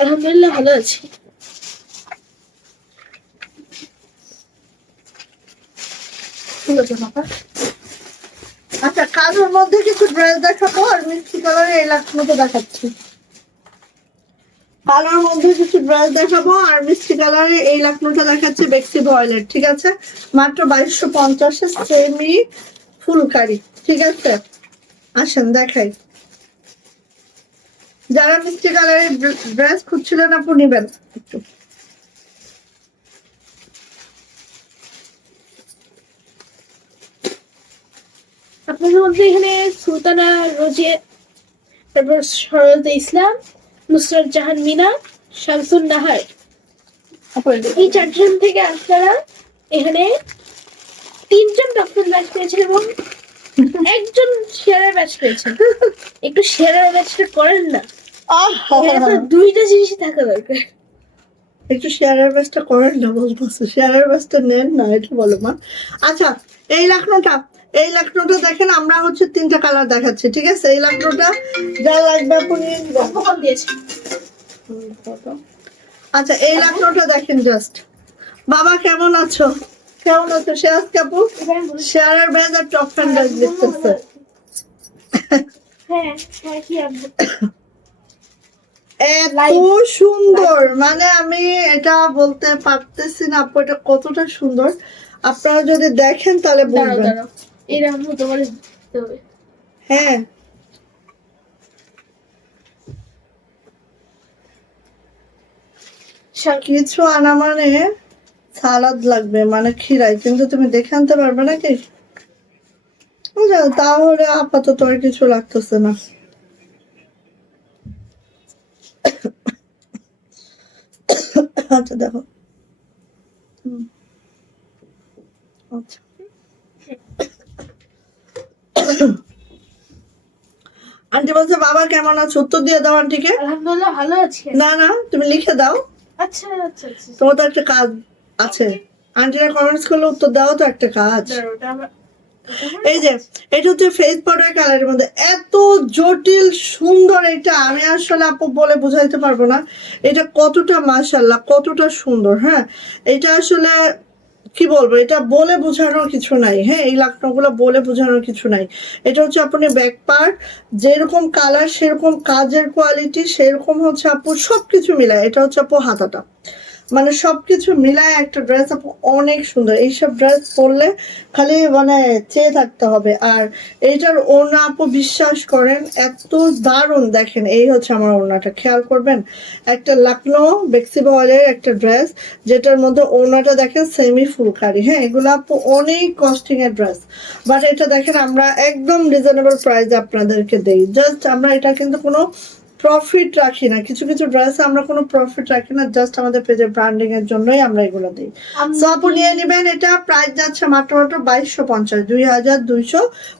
আলহামদুলিল্লাহ ভালো আছি। আচ্ছা, কালোর মধ্যে কিছু ড্রেস দেখাবো আর মিষ্টি কালারের এই লাখনোটা দেখাচ্ছি। কালোর মধ্যে কিছু ড্রেস দেখাবো আর মিষ্টি কালারের এই লাখনোটা দেখাচ্ছি, বেক্সি ভয়েলেট, ঠিক আছে। মাত্র 2250-এ সেমি ফুলকারি, ঠিক আছে। আসেন দেখাই। যারা মিষ্টি কালারের ড্রেস খুঁজছিলেন আপু নিবেন একটু। আপনাদের মধ্যে এখানে সুলতানা রোজিয়া, তারপর সরলতা ইসলাম, নুসরাত জাহান মিনা, শামসুন নাহার, এই চারজন থেকে আপনারা এখানে 3জন ডক্টর লাইফ পেয়েছেন এবং একজন সেরা ব্যাচ পেয়েছেন, একটু সেরা ব্যাচটা করেন না। এখানে তো দুইটা জিনিসই থাকা দরকার। একটু শেয়ারের ব্যাসটা করেন না বলতেছে, শেয়ারের ব্যাসটা নেন না, এটা বলো মা। আচ্ছা, এই লাকনোটা, এই লাকনোটা দেখেন, আমরা হচ্ছে 3টা কালার দেখাচ্ছি, ঠিক আছে? এই লাকনোটা যা লাগবে আপনি নিয়ে নিবেন। কখন দিয়েছে? আচ্ছা, এই লাকনোটা দেখেন জাস্ট। বাবা কেমন আছো? কেমন আছো শেয়াজ কাপু? শেয়ারের ব্যাস আর টপ ফ্যান ব্যাস দেখতেছে। হ্যাঁ হ্যাঁ, কি আনবো? এত সুন্দর, মানে আমি এটা বলতে পারতেছি না আপু, এটা কতটা সুন্দর। আপনারা যদি দেখেন তাহলে দাঁড়াও বুঝবেন। দাঁড়াও, এরকম তোমার দিতে হবে। হ্যাঁ, কিছু আনা মানে সালাদ লাগবে, মানে খিরাই, কিন্তু তুমি দেখে আনতে পারবে নাকি? আচ্ছা, তাহলে আপাতত আর কিছু লাগতেছে না। আচ্ছা দেখো, আচ্ছা আন্টি বলছে বাবা কেমন আছো, উত্তর দিয়ে দাও আন্টিকে। আলহামদুলিল্লাহ ভালো আছি। না না, তুমি লিখে দাও, আচ্ছা আচ্ছা আচ্ছা, তোমার তো একটা কাজ আছে। আন্টিরা কমেন্টস করলে উত্তর দাও তো একটা কাজ। দাঁড়াও, ওটা আমার এই যে এটা হচ্ছে ফেস পাউডার কালারের মধ্যে, এত জটিল সুন্দর, এটা আমি আসলে আপু বলে বুঝাইতে পারবো না এটা কতটা মাশাআল্লাহ, কতটা সুন্দর। হ্যাঁ, এটা আসলে কি বলবো, এটা বলে বোঝানোর কিছু নাই। হ্যাঁ, এই লাকড়াগুলো বলে বোঝানোর কিছু নাই। এটা হচ্ছে আপনি ব্যাক পার্ট, যেরকম কালার সেরকম কাজের কোয়ালিটি, সেরকম হচ্ছে আপু সবকিছু মিলায়। এটা হচ্ছে আপু হাতাটা, মানে সবকিছু মিলায় একটা ড্রেস আপু অনেক সুন্দর। এইসব ড্রেস পরলে খালি মানে চেয়ে থাকতে হবে। আর এইটার ওড়না আপু বিশ্বাস করেন এত দারুণ, দেখেন এই হচ্ছে আমার ওড়নাটা, খেয়াল করবেন, একটা লাকনো বেক্সি বয়েলের একটা ড্রেস, যেটার মধ্যে ওড়নাটা দেখেন সেমি ফুলকারি। হ্যাঁ, এগুলো আপু অনেক কস্টিং এর ড্রেস, বাট এটা দেখেন আমরা একদম রিজনেবল প্রাইসে আপনাদেরকে দেই। জাস্ট আমরা এটা কিন্তু কোনো প্রফিট রাখি না, কিছু কিছু ড্রেস আমরা কোনো প্রফিট রাখি না, জাস্ট আমাদের পেজের ব্র্যান্ডিং এর জন্যই আমরা এগুলো দিই। সো আপু নিয়ে নেবেন, এটা প্রাইস যাচ্ছে মাত্র মাত্র 2250,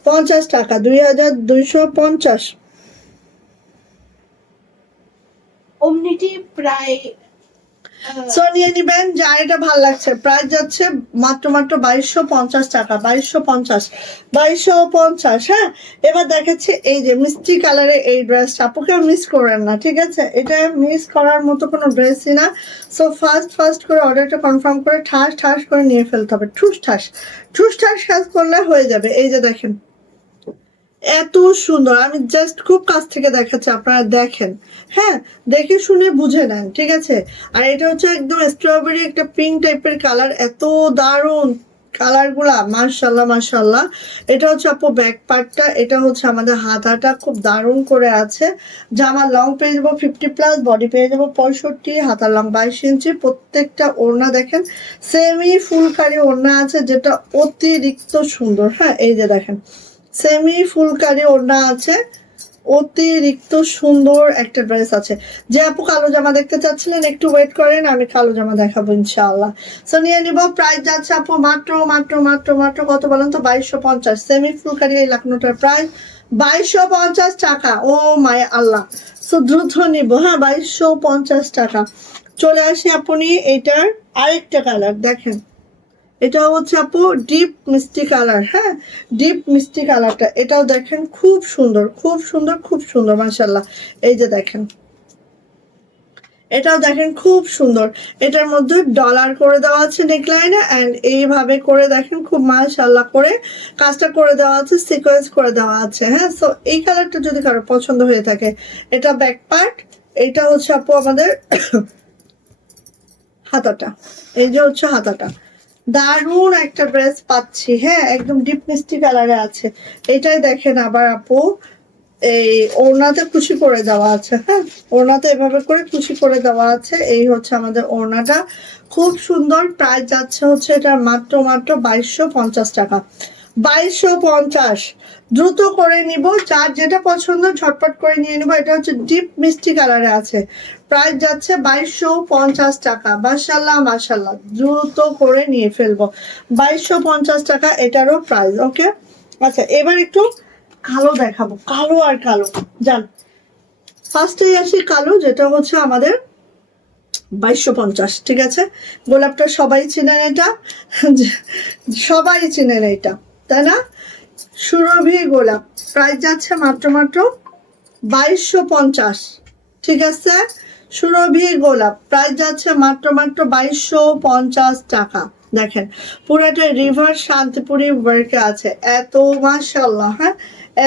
2250 টাকা, 2250। অমনিটি প্রায় সো নিয়ে নিবেন, যার এটা ভালো লাগছে। প্রাইস যাচ্ছে মাত্র মাত্র 2250 টাকা, 2250, 2250। হ্যাঁ, এবার দেখাচ্ছি এই যে মিষ্টি কালারের এই ড্রেসটা, আপুকে মিস করেন না, ঠিক আছে? এটা মিস করার মতো কোনো ড্রেসই না। সো ফার্স্ট করে অর্ডারটা কনফার্ম করে ঠাস ঠাস করে নিয়ে ফেলতে হবে, ঠুস ঠাস কাজ করলে হয়ে যাবে। এই যে দেখেন এত সুন্দর, আমি জাস্ট খুব কাছ থেকে দেখাচ্ছি, আপনারা দেখেন। হ্যাঁ, দেখে শুনে বুঝে নেন, ঠিক আছে? আর এটা হচ্ছে একদম স্ট্রবেরি একটা পিঙ্ক টাইপের কালার, এত দারুণ কালার গুলা, মাশাল্লাহ মাশাল্লাহ। এটা হচ্ছে আপু ব্যাক পার্টটা, এটা হচ্ছে আমাদের হাতাটা খুব দারুণ করে আছে। জামার লং পেয়ে যাবো 50+, বডি পেয়ে যাবো 65, হাতার লং 22 ইঞ্চি। প্রত্যেকটা ওড়না দেখেন সেমি ফুলকারি ওড়না আছে, যেটা অতিরিক্ত সুন্দর। হ্যাঁ, এই যে দেখেন সেমি ফুলকারি ওড়না আছে, অতিরিক্ত সুন্দর একটা ড্রেস আছে। যে আপু কালো জামা দেখতে চাচ্ছিলেন একটু ওয়েট করেন, আমি কালো জামা দেখাবো ইনশাআল্লাহ। সো নিয়ে নিব, প্রাইস যাচ্ছে আপু মাত্র মাত্র মাত্র মাত্র কত বলেন তো, 2250। সেমি ফুলকারি এই লাকনোটার প্রাইস 2250 টাকা। ও মাই আল্লাহ, সো দ্রুত নিব। হ্যাঁ, 2250 টাকা। চলে আসি আপনি এইটার আরেকটা কালার দেখেন, এটা হচ্ছে আপু ডিপ মিষ্টি কালার। হ্যাঁ, ডিপ মিষ্টি কালারটা, এটাও দেখেন খুব সুন্দর, খুব সুন্দর, খুব সুন্দর মাশাল্লাহ। এই যে দেখেন, এটাও দেখেন খুব সুন্দর। এটার মধ্যে ডলার করে দেওয়া আছে নেকলাইনে, অ্যান্ড এইভাবে করে দেখেন খুব মাশাল্লাহ করে কাজটা করে দেওয়া আছে, সিকোয়েন্স করে দেওয়া আছে। হ্যাঁ, সো এই কালারটা যদি কারো পছন্দ হয়ে থাকে, এটা ব্যাক পার্ট, এটা হচ্ছে আপু আমাদের হাতাটা, এই যে হচ্ছে হাতাটা। দারুণ একটা ড্রেস পাচ্ছি। হ্যাঁ, একদম ডিপ মিষ্টি কালারে আছে। এটাই দেখেন আবার আপু এই ওড়নাতে খুশি করে দেওয়া আছে। হ্যাঁ, ওড়নাতে এভাবে করে খুশি করে দেওয়া আছে। এই হচ্ছে আমাদের ওড়নাটা, খুব সুন্দর। প্রাইস যাচ্ছে হচ্ছে এটা মাত্র মাত্র 2250 টাকা, 2250। দ্রুত করে নিব, যার যেটা পছন্দ ঝটপট করে নিয়ে নিব। এটা হচ্ছে ডিপ মিষ্টি কালারে আছে, প্রাইস যাচ্ছে 2250 টাকা। মাশাল্লাহ মাশাল্লাহ, দ্রুত করে নিয়ে ফেলবো, 2250 টাকা এটারও প্রাইস। ওকে, আচ্ছা এবার একটু কালো দেখাবো, কালো আর কালো। যান ফার্স্টেই আসি কালো, যেটা হচ্ছে আমাদের 2250, ঠিক আছে। গোলাপটা সবাই চিনেন, এটা সবাই চিনেন এটা, তাই না? সুরভি গোলাপ, প্রাইস যাচ্ছে মাত্র মাত্র 2250, ঠিক আছে। সুরভি গোলাপ প্রাইস যাচ্ছে মাত্র মাত্র 2250 টাকা। দেখেন পুরাটা রিভার শান্তিপুরি ওয়ার্কে আছে, এত মাশাআল্লাহ, হ্যাঁ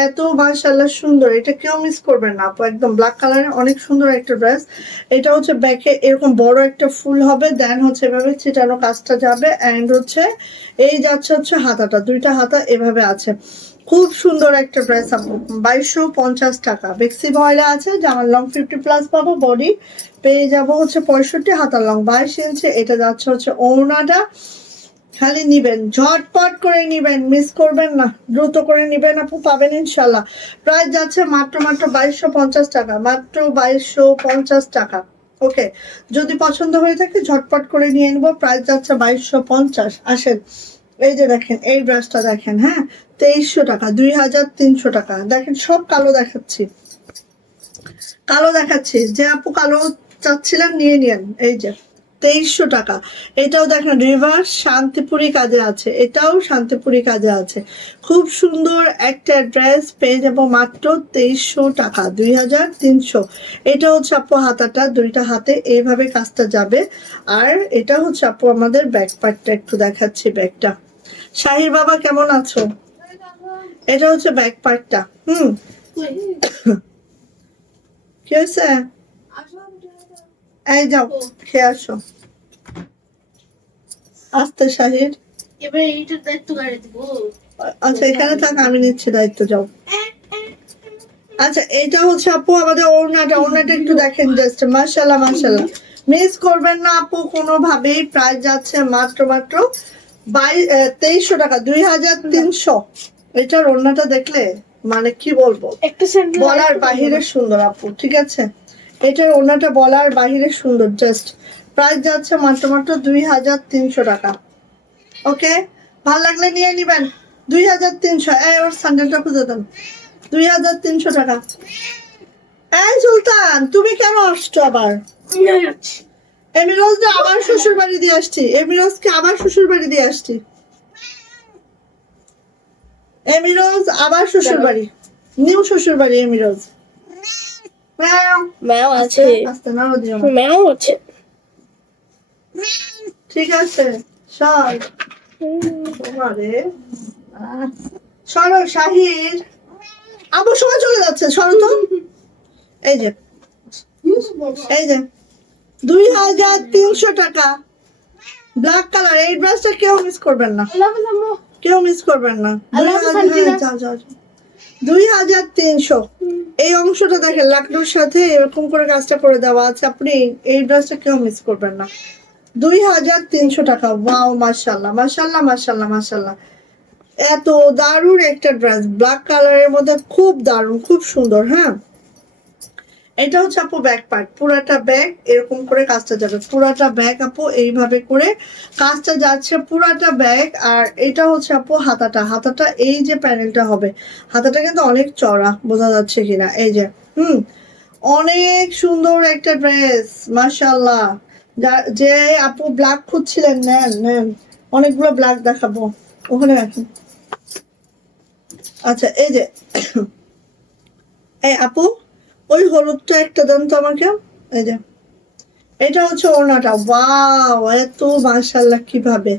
এত মাশাআল্লাহ সুন্দর, এটা কেউ মিস করবেন না আপু, একদম ব্ল্যাক কালারের অনেক সুন্দর একটা ড্রেস। এটা হচ্ছে ব্যাকে এরকম বড় একটা ফুল হবে, দেন হচ্ছে এভাবে ছিটানো কাজটা যাবে, এন্ড হচ্ছে এই যাচ্ছে হচ্ছে হাতাটা, দুইটা হাতা এভাবে আছে। খুব সুন্দর একটা ড্রেস আপু, 2250 টাকা। বেক্সি ময়লা আছে, জামার লং 50+ পাবো, বডি পেয়ে যাবো হচ্ছে 65, হাতার লং 22 ইঞ্চি। এটা যাচ্ছে হচ্ছে ওড়নাটা, খালি নিবেন, ঝটপট করে নিবেন, মিস করবেন না, দ্রুত করে নিবেন আপু, পাবেন ইনশাল্লাহ। প্রাইস যাচ্ছে মাত্র মাত্র 2250 টাকা, মাত্র 2250 টাকা। ওকে, যদি পছন্দ হয়ে থাকে ঝটপট করে নিয়ে নিবো, প্রাইস যাচ্ছে 2250। আসেন এই যে দেখেন এই ব্রাশটা দেখেন, হ্যাঁ 2300 টাকা, 2300 টাকা। দেখেন সব কালো দেখাচ্ছি, কালো দেখাচ্ছি, যে আপু কালো চাচ্ছিলেন নিয়ে নিন, এই যে 2300 টাকা। এটাও দেখেন রিভার্স শান্তিপুরি কাজে আছে, এটাও শান্তিপুরি কাজে আছে, খুব সুন্দর একটা ড্রেস পেয়ে যাবো মাত্র 2300 টাকা, 2300। এটা হচ্ছে আপু হাতাটা, দুইটা হাতে এইভাবে কাজটা যাবে। আর এটা হচ্ছে আপু আমাদের ব্যাক পার্টটা, একটু দেখাচ্ছি ব্যাকটা। শাহির বাবা কেমন আছো? এটা হচ্ছে ব্যাক পার্টটা। কি হয়েছে? এই যাও খেয়ে আসো, আস্তে শাহির। এবারে এইটার দায়িত্ব কারে দিব? আচ্ছা এখানে থাক, আমি নিচ্ছি দায়িত্ব, যাও। আচ্ছা এটা হচ্ছে আপু আমাদের ওড়নাটা, ওড়নাটা একটু দেখেন জাস্ট, মাশাআল্লাহ মাশাআল্লাহ, মিস করবেন না আপু কোনোভাবেই। প্রাইস যাচ্ছে মাত্র মাত্র 2300 টাকা, 2300। এটার ওড়নাটা দেখলে মানে কি বলবো, একটা স্যান্ডেল বলার বাহিরে সুন্দর আপু, ঠিক আছে। এটার ওড়নাটা বলার বাহিরে সুন্দর, জাস্ট প্রাইস যাচ্ছে মাত্র মাত্র 2300 টাকা। ওকে, ভালো লাগলে নিয়ে নিবেন, 2300। এই ওর স্যান্ডেলটা খুঁজে দেন, 2300 টাকা। এই সুলতান তুমি কেন আসছো আবার? এমিরোজ আবার শ্বশুর বাড়ি দিয়ে আসছি, এমিরোজকে আবার শ্বশুর বাড়ি দিয়ে আসছি, এমিরোজ আবার শ্বশুর বাড়ি, নিউ শ্বশুর বাড়ি এমিরোজ। ম্যাও আছে, আস্তে নাও দিও না। ম্যাও আছে। ঠিক আছে সর তোমারে, সরো শাহির, আবু সময় চলে যাচ্ছে, সরো তো। এই যে এই যে 2300 টাকা, ব্ল্যাক কালার। এই ড্রেসটা কেউ মিস করবেন না, কেউ মিস করবেন না। 2300। এই অংশটা দেখেন লাকড়ুর সাথে এরকম করে কাজটা করে দেওয়া আছে, আপনি এই ড্রেসটা কেউ মিস করবেন না। 2300 টাকা। ওয়াও মাশাআল্লাহ মাশাআল্লাহ মাশাআল্লাহ মাশাআল্লাহ, এত দারুণ একটা ড্রেস, ব্ল্যাক কালারের মধ্যে খুব দারুণ, খুব সুন্দর। হ্যাঁ এটা হচ্ছে আপু ব্যাক পার্ট, পুরাটা ব্যাগ এরকম করে কাজটা যাবে, পুরাটা ব্যাগ আপু এইভাবে করে কাজটা যাচ্ছে, পুরাটা ব্যাগ। আর এটা হচ্ছে আপু হাতাটা, হাতাটা এই যে প্যানেলটা হবে, হাতাটা কিন্তু অনেক চড়া, বোঝা যাচ্ছে কিনা, এই যে অনেক সুন্দর একটা ড্রেস মাশাআল্লাহ। যে আপু ব্ল্যাক খুঁজছিলেন নেন নেন, অনেকগুলো ব্ল্যাক দেখাবো, ওখানে রাখুন। আচ্ছা এই যে এই আপু ওই হলুদটা একটা দেন তো আমাকে, এই যে এটা হচ্ছে ওড়নাটা। ওয়াও এত মাশাআল্লাহ, কিভাবে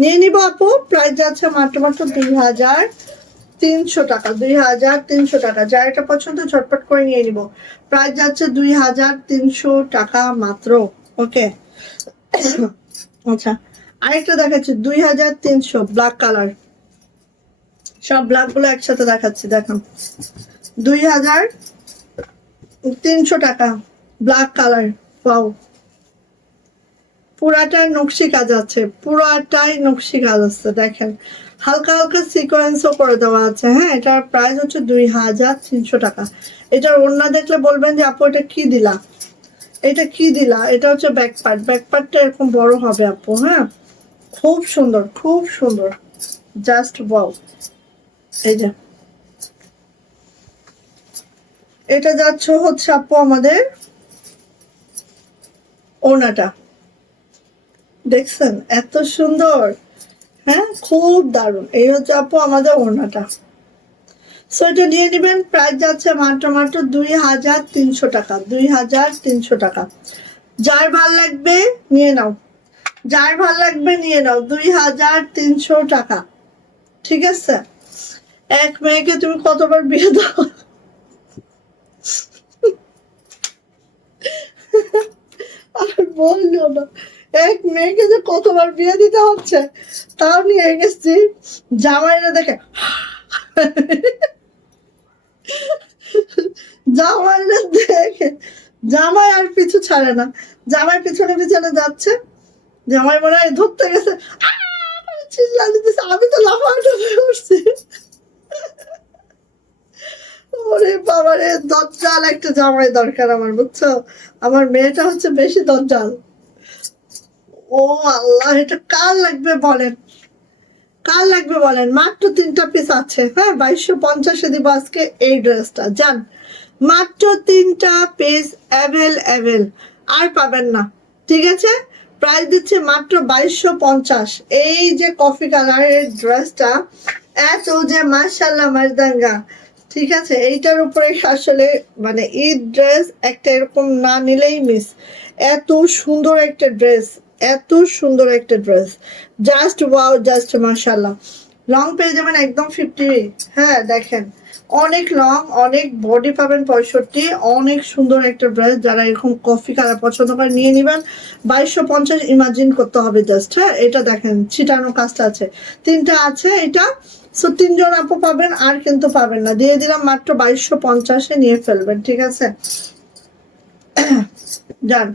নিয়ে নিবো আপু? প্রাইস যাচ্ছে মাত্র মাত্র 2300 টাকা, 2300 টাকা। যার এটা পছন্দ ঝটপট করে নিয়ে নিব, প্রাইস যাচ্ছে 2300 টাকা মাত্র। ওকে আচ্ছা আরেকটা দেখাচ্ছি 2300, ব্ল্যাক কালার, সব ব্ল্যাক গুলো একসাথে দেখাচ্ছি, দেখুন 2300 টাকা, ব্ল্যাক কালার। পাও পুরাটাই নকশি কাজ আছে, পুরাটাই নকশি কাজ আছে, দেখেন হালকা হালকা সিকোয়েন্সও করে দেওয়া আছে। হ্যাঁ এটার প্রাইস হচ্ছে 2300 টাকা। এটার ওড়না দেখলে বলবেন যে আপু এটা কি দিলা, এটা কি দিলা। এটা হচ্ছে ব্যাক পার্ট, ব্যাক পার্টটা এরকম বড় হবে আপু, হ্যাঁ খুব সুন্দর খুব সুন্দর, জাস্ট ওয়াও। এই যে এটা যাচ্ছে হচ্ছে আপু আমাদের ওড়নাটা, দেখছেন এত সুন্দর, হ্যাঁ খুব দারুণ। এই হচ্ছে আপু আমাদের ওড়নাটা। সো এটা নিয়ে নেবেন, প্রাইস যাচ্ছে মাত্র মাত্র 2300 টাকা, 2300 টাকা। যার ভাল লাগবে নিয়ে নাও, যার ভাল লাগবে নিয়ে নাও, 2300 টাকা। ঠিক আছে, এক মেয়েকে তুমি কতবার বিয়ে দাও, আর বললো না, এক মেয়েকে যে কতবার বিয়ে দিতে হচ্ছে, তাও নিয়ে গেছি জামাইরা দেখে, জামাইরা দেখে, জামাই আর পিছু ছাড়ে না, জামাই পিছনে পিছনে যাচ্ছে, জামাই মনে হয় ধরতে গেছে, চিল্লা দিতেছে, আমি তো লাফালাফি করছি। ওরে বাবারে, দজ্জাল একটা জামাই দরকার আমার, বুঝছো? আমার মেয়েটা হচ্ছে বেশি দজ্জাল। ও আল্লাহ, এটা কার লাগবে বলেন, কার লাগবে বলেন? মাত্র 3টা পিস আছে, হ্যাঁ 2250-এ দিব আজকে এই ড্রেসটা। যান, মাত্র 3টা পিস অ্যাভেলেবেল, আর পাবেন না। ঠিক আছে, প্রাইস দিচ্ছে মাত্র 2250। এই যে কফি কালারের ড্রেসটা এত যে মাশাআল্লাহ মারদাঙ্গা, ঠিক আছে, এইটার উপরে আসলে মানে ঈদ ড্রেস একটা এরকম না নিলেই মিস। এত সুন্দর একটা ড্রেস, এত সুন্দর একটা ড্রেস, জাস্ট ওয়াও, জাস্ট মাশাআল্লাহ। লং পেয়ে যাবেন একদম 50, হ্যাঁ দেখেন অনেক লং, অনেক বডি পাবেন 65, অনেক সুন্দর একটা ড্রেস। যারা এরকম কফি কালার পছন্দ করে নিয়ে নেবেন। 2250 ইমাজিন করতে হবে জাস্ট, হ্যাঁ এটা দেখেন ছিটানো কাজটা আছে, 3টা আছে এটা। সো 3জন আপু পাবেন, আর কিন্তু পাবেন না, দিয়ে দিলাম মাত্র 2250-এ নিয়ে ফেলবেন। ঠিক আছে, যান,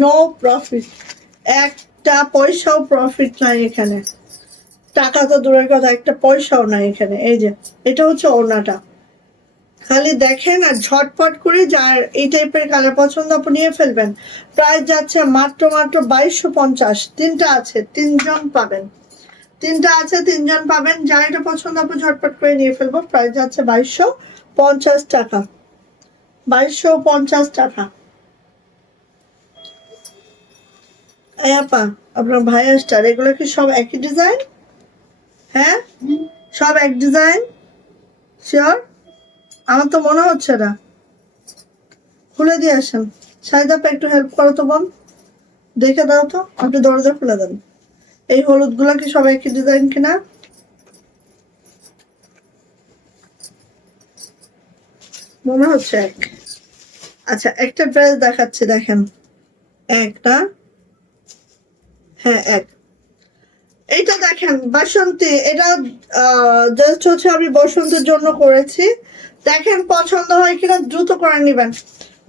নো প্রফিট, একটা পয়সাও প্রফিট নাই এখানে, টাকা তো দূরের কথা, একটা পয়সাও নাই এখানে। এই যে এটা হচ্ছে ওড়নাটা, খালি দেখেন আর ঝটপট করে যার এই টাইপের কালার পছন্দ আপনি নিয়ে ফেলবেন। প্রাইস যাচ্ছে মাত্র মাত্র 2250। 3টা আছে, 3জন পাবেন, 3টা আছে, 3জন পাবেন। যার এটা পছন্দ আপনি ঝটপট করে নিয়ে ফেলবো। প্রাইস যাচ্ছে 2250 টাকা, 2250 টাকা। এই আপা, আপনার ভাইয়ার স্টার, এগুলো কি সব একই ডিজাইন? হ্যাঁ সব এক ডিজাইন, শিওর? আমার তো মনে হচ্ছে না, খুলে দিয়ে আসেন। শাহিদাপা একটু হেল্প করো তো বোন, দেখে দাও তো, আপনি দরজা খুলে দেন। এই হলুদ গুলা কি সব একই ডিজাইন কিনা? মনে হচ্ছে এক। আচ্ছা একটা ড্রেস দেখাচ্ছি, দেখেন একটা, হ্যাঁ এক। এইটা দেখেন বাসন্তী, এটা জাস্ট হচ্ছে আমি বসন্তের জন্য করেছি, দেখেন পছন্দ হয় কিনা দ্রুত করে নেবেন।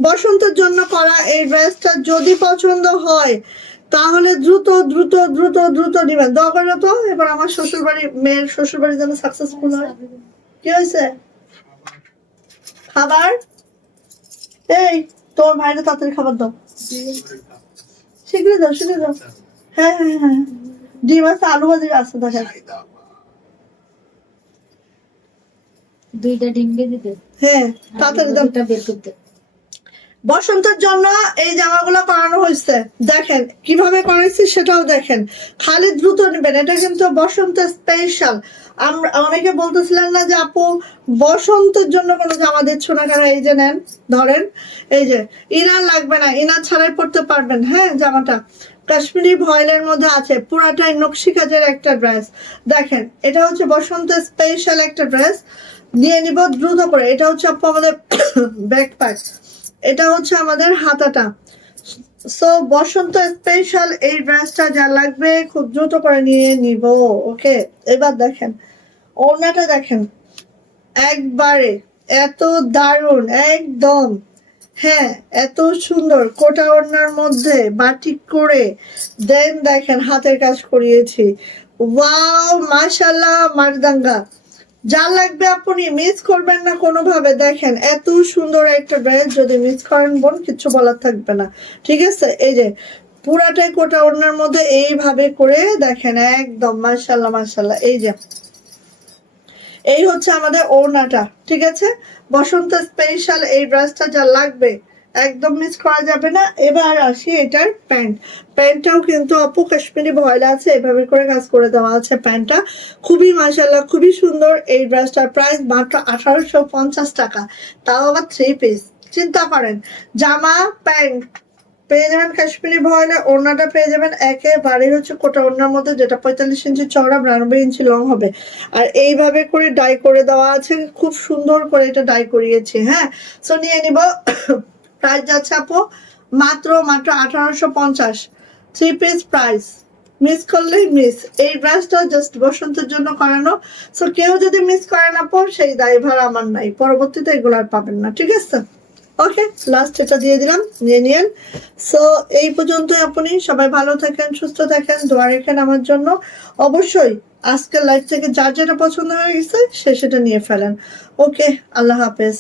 বসন্তের জন্য করা এই ড্রেসটা যদি পছন্দ হয় তাহলে দ্রুত দ্রুত দ্রুত দ্রুত নেবেন। দোয়া করে তো এবার আমার শ্বশুর বাড়ি, মেয়ের শ্বশুর বাড়ি যেন সাকসেসফুল হয়। কি হয়েছে? খাবার, এই তোর ভাইরে তাড়াতাড়ি খাবার দাও, শীঘ্রই দাও, শীঘ্রই দাও। হ্যাঁ হ্যাঁ হ্যাঁ, ডিম আছে, আলু ভাজি আছে, দেখেন 2টা ডিম দিয়ে দিতে, হ্যাঁ তাড়াতাড়ি দাও। বের করতে। বসন্তের জন্য এই জামাগুলো বানানো হয়েছে, দেখেন কিভাবে বানাইছি সেটাও দেখেন, খালি দ্রুত নেবেন। এটা কিন্তু বসন্তের স্পেশাল। আমরা অনেকে বলতেছিলেন না যে আপু বসন্তের জন্য কোনো জামা দিচ্ছ না কেন, এই যে নেন ধরেন, এই যে ইনার লাগবে না, ইনার ছাড়াই পরতে পারবেন। হ্যাঁ জামাটা কাশ্মীরি ভয়েলের মধ্যে আছে, পুরাটাই নকশি কাজের একটা ড্রেস। দেখেন এটা হচ্ছে বসন্তের স্পেশাল একটা ড্রেস, নিয়ে নিব দ্রুত করে। এটা হচ্ছে আপু আমাদের ব্যাক পার্ট, এটা হচ্ছে আমাদের হাতাটা। সো বসন্ত স্পেশাল এই ড্রেসটা যা লাগবে খুব দ্রুত করে নিয়ে নিব। ওকে, এবার দেখেন ওড়নাটা দেখেন, একবারে এত দারুণ একদম, হ্যাঁ এত সুন্দর কোটা ওড়নার মধ্যে বাটিক করে, দেন দেখেন হাতের কাজ করিয়েছি। ওয়াও মাশাআল্লাহ মারদাঙ্গা, যা লাগবে আপনি মিস করবেন না কোনোভাবে। দেখেন এত সুন্দর একটা ড্রেস, যদি মিস করেন বোন কিচ্ছু বলার থাকবে না। ঠিক আছে, এই যে পুরাটাই কোটা ওড়নার মধ্যে এইভাবে করে দেখেন একদম মাশাআল্লাহ মাশাআল্লাহ। এই যে এই হচ্ছে আমাদের ওড়নাটা, ঠিক আছে? বসন্ত স্পেশাল এই ড্রেসটা যা লাগবে, একদম মিস করা যাবে না। এবার আসি এটার প্যান্ট। প্যান্টটাও কিন্তু আপু কাশ্মীরি ভয়েল আছে, এভাবে করে কাজ করে দেওয়া আছে প্যান্টটা। খুবই মাশাআল্লাহ, খুবই সুন্দর। এই ড্রেসটার প্রাইস মাত্র 1850 টাকা, তাও আবার 3 পিস। চিন্তা করেন, জামা প্যান্ট পেয়ে যাবেন কাশ্মীরি ভয়েলে, ওড়নাটা পেয়ে যাবেন একেবারে হচ্ছে কোটা ওড়নার মধ্যে, যেটা 45 ইঞ্চি চওড়া, 92 ইঞ্চি লং হবে। আর এইভাবে করে ডাই করে দেওয়া আছে, খুব সুন্দর করে এটা ডাই করিয়েছি। হ্যাঁ, সো নিয়ে নিব। প্রাইস যাচ্ছে আপু মাত্র 1850, 3 পিস প্রাইস। মিস করলেই মিস। এই ড্রেসটা জাস্ট বসন্তের জন্য করানো, সো কেউ যদি মিস করেন আপু, সেই দায়ভার আমার নাই, পরবর্তীতে এগুলো আর পাবেন না, ঠিক আছে? ওকে, লাস্ট এটা দিয়ে দিলাম, নিয়ে নিন। সো এই পর্যন্তই আপনি সবাই ভালো থাকেন, সুস্থ থাকেন, দোয়া রেখেন আমার জন্য। অবশ্যই আজকের লাইফ থেকে যার যেটা পছন্দ হয়ে গেছে সে সেটা নিয়ে ফেলেন। ওকে, আল্লাহ হাফেজ।